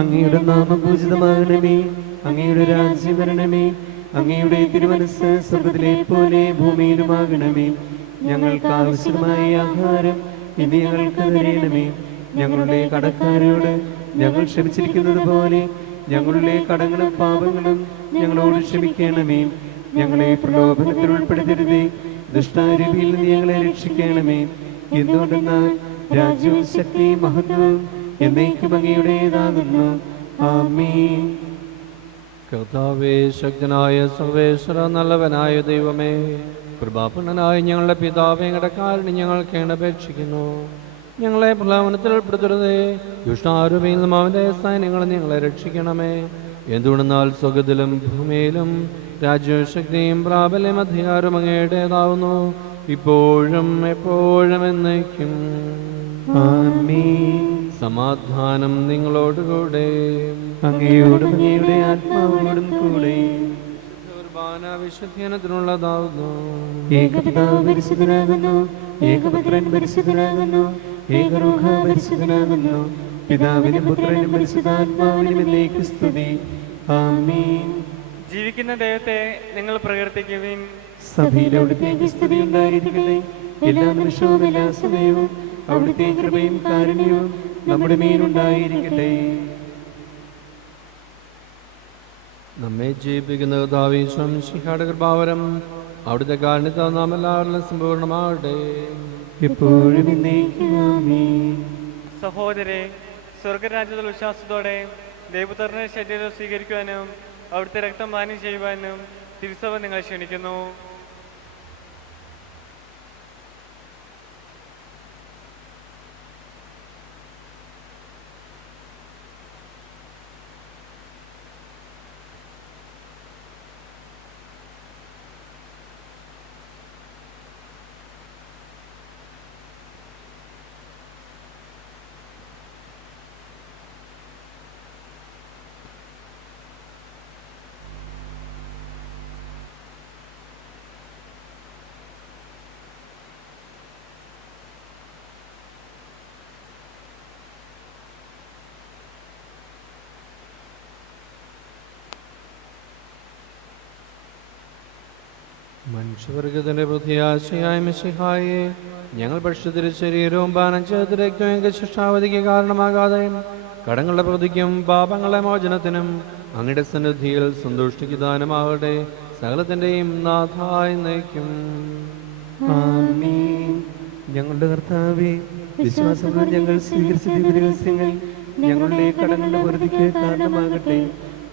അങ്ങയുടെ നാമം പൂജിതമാകണമേ. അങ്ങയുടെ രാജ്യം വരണമേ. അങ്ങയുടെ തിരുമനസ്സ് സ്വർഗ്ഗത്തിലെ പോലെ ഭൂമിയിലുമാകണമേ. ഞങ്ങൾക്ക് ആവശ്യമായ ആഹാരം ഇനി ഞങ്ങൾക്ക് തരണമേ. ഞങ്ങളുടെ കടക്കാരോട് ഞങ്ങൾ ക്ഷമിച്ചിരിക്കുന്നത് പോലെ ഞങ്ങളുടെ കടങ്ങളും പാപങ്ങളും ഞങ്ങളോട് ക്ഷമിക്കണമേ. ഞങ്ങളെ പ്രലോഭനത്തിൽ ഉൾപ്പെടുത്തരുതേ. ദുഷ്ടാരൂപിയിൽ നിന്ന് ഞങ്ങളെ രക്ഷിക്കണമേ. എന്തുകൊണ്ടെന്നാൽ രാജ്യവും ശക്തിയും മഹത്വവും എന്നേക്കും അങ്ങയുടേതാകുന്നു. ആമേൻ. കർത്താവേ, ശക്തനായ സർവേശ്വര, നല്ലവനായ ദൈവമേ, കൃപാപൂർണനായ ഞങ്ങളുടെ പിതാവേ, കടക്കാരന് ഞങ്ങൾ കേണപേക്ഷിക്കുന്നു. ഞങ്ങളെ പ്രലോഭനത്തിൽ ഉൾപ്പെടുത്തരുതേ. ദുഷ്ടാരൂപിയിൽ നിന്നും അവന്റെ സൈന്യങ്ങൾ ഞങ്ങളെ രക്ഷിക്കണമേ. എന്തുകൊണ്ടെന്നാൽ സ്വർഗ്ഗത്തിലും ഭൂമിയിലും രാജ്യവും ശക്തിയും പ്രാബല്യം അധികാരവും അങ്ങയുടേതാവുന്നു, ഇപ്പോഴും എപ്പോഴും എന്നേക്കും. ആമേൻ. സമാധാനം നിങ്ങളോടുകൂടെ. അങ്ങയോടും അങ്ങയുടെ ആത്മാവോടും കൂടെ. കുർബാന വിശുദ്ധീകരണത്തിനുള്ളതാവുന്നു. ഏകപിതാവ് പരിശുദ്ധനാകുന്നു. ഏകപുത്രൻ പരിശുദ്ധനാകുന്നു. ഏകരൂഹ പരിശുദ്ധനാകുന്നു. പിതാവിനും പുത്രനും പരിശുദ്ധാത്മാവിനും എന്നേക്കും സ്തുതി. ആമേൻ. ജീവിക്കുന്ന ദൈവത്തെ നിങ്ങൾ പ്രകീർത്തിക്കുവിൻ. സഭയിൽ അവിടുത്തേക്ക് സ്തുതി ഉണ്ടായിരിക്കട്ടെ. എല്ലാ നിമിഷവും എല്ലാ സമയവും അവിടുത്തെ കൃപയും കാരുണ്യവും നമ്മുടെ മേലുണ്ടായിരിക്കട്ടെ. നമ്മെ ജീവിപ്പിക്കുന്ന കർത്താവീശ്വം ശിഹായുടെ കൃപാവരം അവിടുത്തെ കാരണത്താൽ നാം എല്ലാവരിലും സമ്പൂർണ്ണമാകട്ടെ. എപ്പോഴും എന്നേക്കും ആമേൻ. സഹോദരെ, സ്വർഗരാജ്യത്തിൽ വിശ്വാസത്തോടെ ദൈവപുത്രന്റെ ശരീരം സ്വീകരിക്കുവാനും അവിടുത്തെ രക്തം പാനം ചെയ്യുവാനും തിരുസഭ നിങ്ങൾ ക്ഷണിക്കുന്നു. മനുഷ്യവർഗത്തിന്റെ പ്രത്യാശയായ മിശിഹായെ, ഞങ്ങൾ ഭക്ഷ്യത്തിരി ശരീരവും പാനം ചെയ്ത രക്തവും ശിക്ഷാവധിക്ക് കാരണമാകാതെ കടങ്ങളുടെ പ്രതിക്കും പാപങ്ങളെ മോചനത്തിനും അങ്ങയുടെ സന്നിധിയിൽ സന്തുഷ്ടിക്ക് ദാനമാകട്ടെ. സകലത്തിന്റെയും നാഥായി നയിക്കും. ആമേൻ. ഞങ്ങളുടെ കർത്താവേ, വിശ്വാസങ്ങൾ ഞങ്ങൾ സ്വീകരിച്ച ദിവ്യരഹസ്യങ്ങൾ ഞങ്ങളുടെ കടങ്ങളുടെ പ്രതിക്ക് കാരണമാകട്ടെ.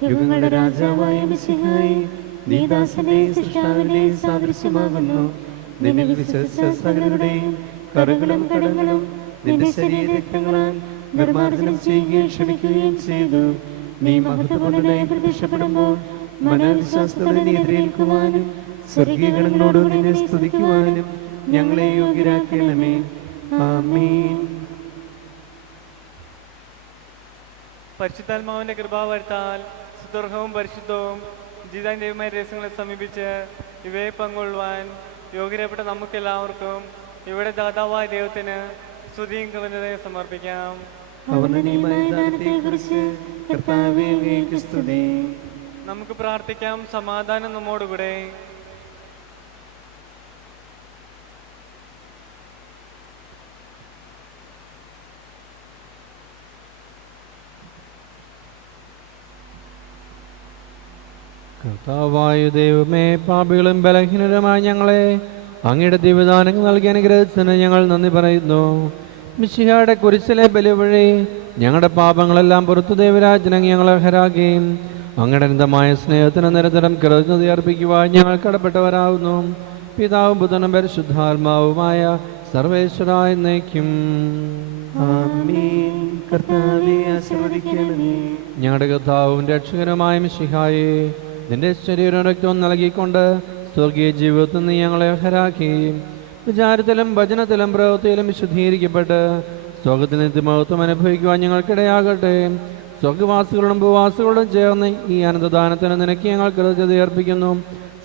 യുഗങ്ങളുടെ രാജാവായ മിശിഹായെ, നീ ദാസന്റെ സൃഷ്ടാവിന്റെ സാദൃശ്യമാകുന്നു. നിന്നിൽ വിശ്വസിച്ച സകലരുടെയും കറകളും കടങ്ങളും നിന്റെ ശരീരരക്തങ്ങളാൽ നിർമ്മാർജ്ജനം ചെയ്യുകയും ക്ഷമിക്കുകയും ചെയ്തു. നീ മഹത്വപൂർണ്ണനായി പ്രത്യക്ഷപ്പെടുമ്പോൾ മനോവിശ്വാസത്തോടെ നീ എതിരേൽക്കുവാനും സ്വർഗീയഗണങ്ങളോട് നിന്നെ സ്തുതിക്കുവാനും ഞങ്ങളെ യോഗ്യരാക്കണമേ. ആമേൻ. പരിശുദ്ധാത്മാവിന്റെ കൃപാവരത്താൽ സുദർഹവും പരിശുദ്ധവും ജീവമായ രഹസ്യങ്ങളെ സമീപിച്ച് ഇവയെ പങ്കൊള്ളുവാൻ യോഗ്യരപ്പെട്ട നമുക്കെല്ലാവർക്കും ഇവിടെ ദാതാവായ ദൈവത്തിന് സ്തുതിയും കൃതജ്ഞതയും സമർപ്പിക്കാം. നമുക്ക് പ്രാർത്ഥിക്കാം. സമാധാനം നമ്മോടുകൂടെ. കർത്താവായ ദൈവമേ, പാപികളും ബലഹീനരുമായ ഞങ്ങളെ അങ്ങയുടെ ദിവ്യദാനങ്ങൾ നൽകി അനുഗ്രഹിച്ചതിന് ഞങ്ങൾ നന്ദി പറയുന്നു. മിശിഹായുടെ കുരിശിലെ ബലി വഴി ഞങ്ങളുടെ പാപങ്ങളെല്ലാം പുറത്തു ദൈവരാജനങ്ങ് ഞങ്ങളെ അർഹരാക്കുകയും അങ്ങയുടെ അനന്തമായ സ്നേഹത്തിന് നിരന്തരം കൃതജ്ഞത അർപ്പിക്കുവാൻ ഞങ്ങൾ കടപ്പെട്ടവരാകുന്നു. പിതാവും പുത്രനും പരിശുദ്ധാത്മാവുമായ സർവേശ്വരായ എന്നേക്കും. ആമേൻ. കർത്താവേ, ആശീർവദിക്കണമേ. ഞങ്ങളുടെ കർത്താവും രക്ഷകനുമായ മിശിഹായെ, നിന്റെ ശരീരവും രക്തവും നൽകിക്കൊണ്ട് സ്വർഗീയ ജീവിതത്തിൽ നീ ഞങ്ങളെ അർഹരാക്കി. വിചാരത്തിലും വചനത്തിലും പ്രവൃത്തിയിലും വിശുദ്ധീകരിക്കപ്പെട്ട് സ്വർഗത്തിൽ നിത്യമഹത്വം അനുഭവിക്കുവാൻ ഞങ്ങൾക്കിടയാകട്ടെ. സ്വർഗവാസികളോടും ഭൂവാസികളോടും ചേർന്ന് ഈ അനന്തദാനത്തിന് നിനക്ക് ഞങ്ങൾ കൃതജ്ഞത അർപ്പിക്കുന്നു.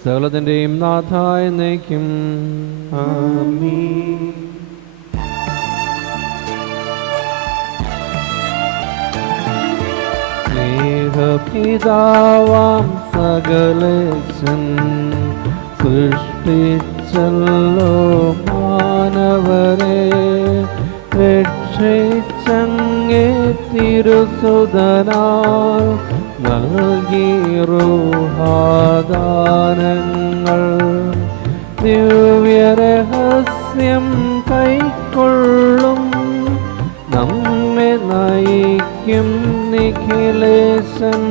സകലത്തിൻ്റെയും നാഥായ എന്നേക്കും. ആമേൻ. സ്നേഹപിതാവാം സകലേശൻ സൃഷ്ടിച്ചല്ലോ മാനവരെ, രക്ഷിച്ചങ്ങേ തിരുസുതനാൽ നൽകി റൂഹാദാനങ്ങൾ. ദിവ്യരഹസ്യം കൈക്കൊള്ളും നമ്മെ നയിക്കും നിഖിലേശൻ.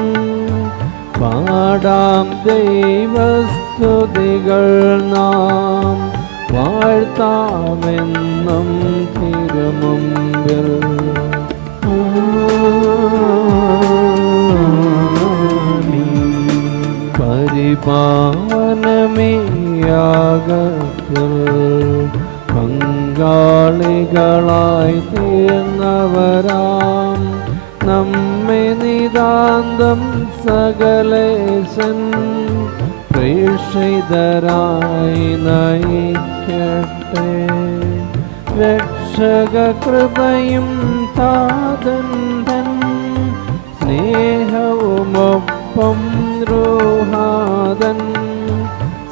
പാടാം ദൈവസ്തുതികൾ നാം, വാഴ്ത്താമെന്നും തിരുമുമ്പിൽ. പരിപാലനമേയാകത്തിൽ പങ്കാളികളായി തീർന്നവരാം നമ്മെ നിതാന്തം സകലേശൻ പ്രേക്ഷിതരായി നയിക്കട്ടെ. രക്ഷകകൃപയും താതൻ തൻ സ്നേഹവുമൊപ്പം റൂഹാദൻ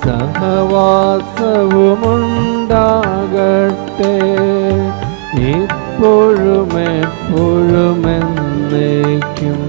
സഹവാസവുമുണ്ടാകട്ടെ, ഇപ്പോഴും എപ്പോഴും എന്നേക്കും.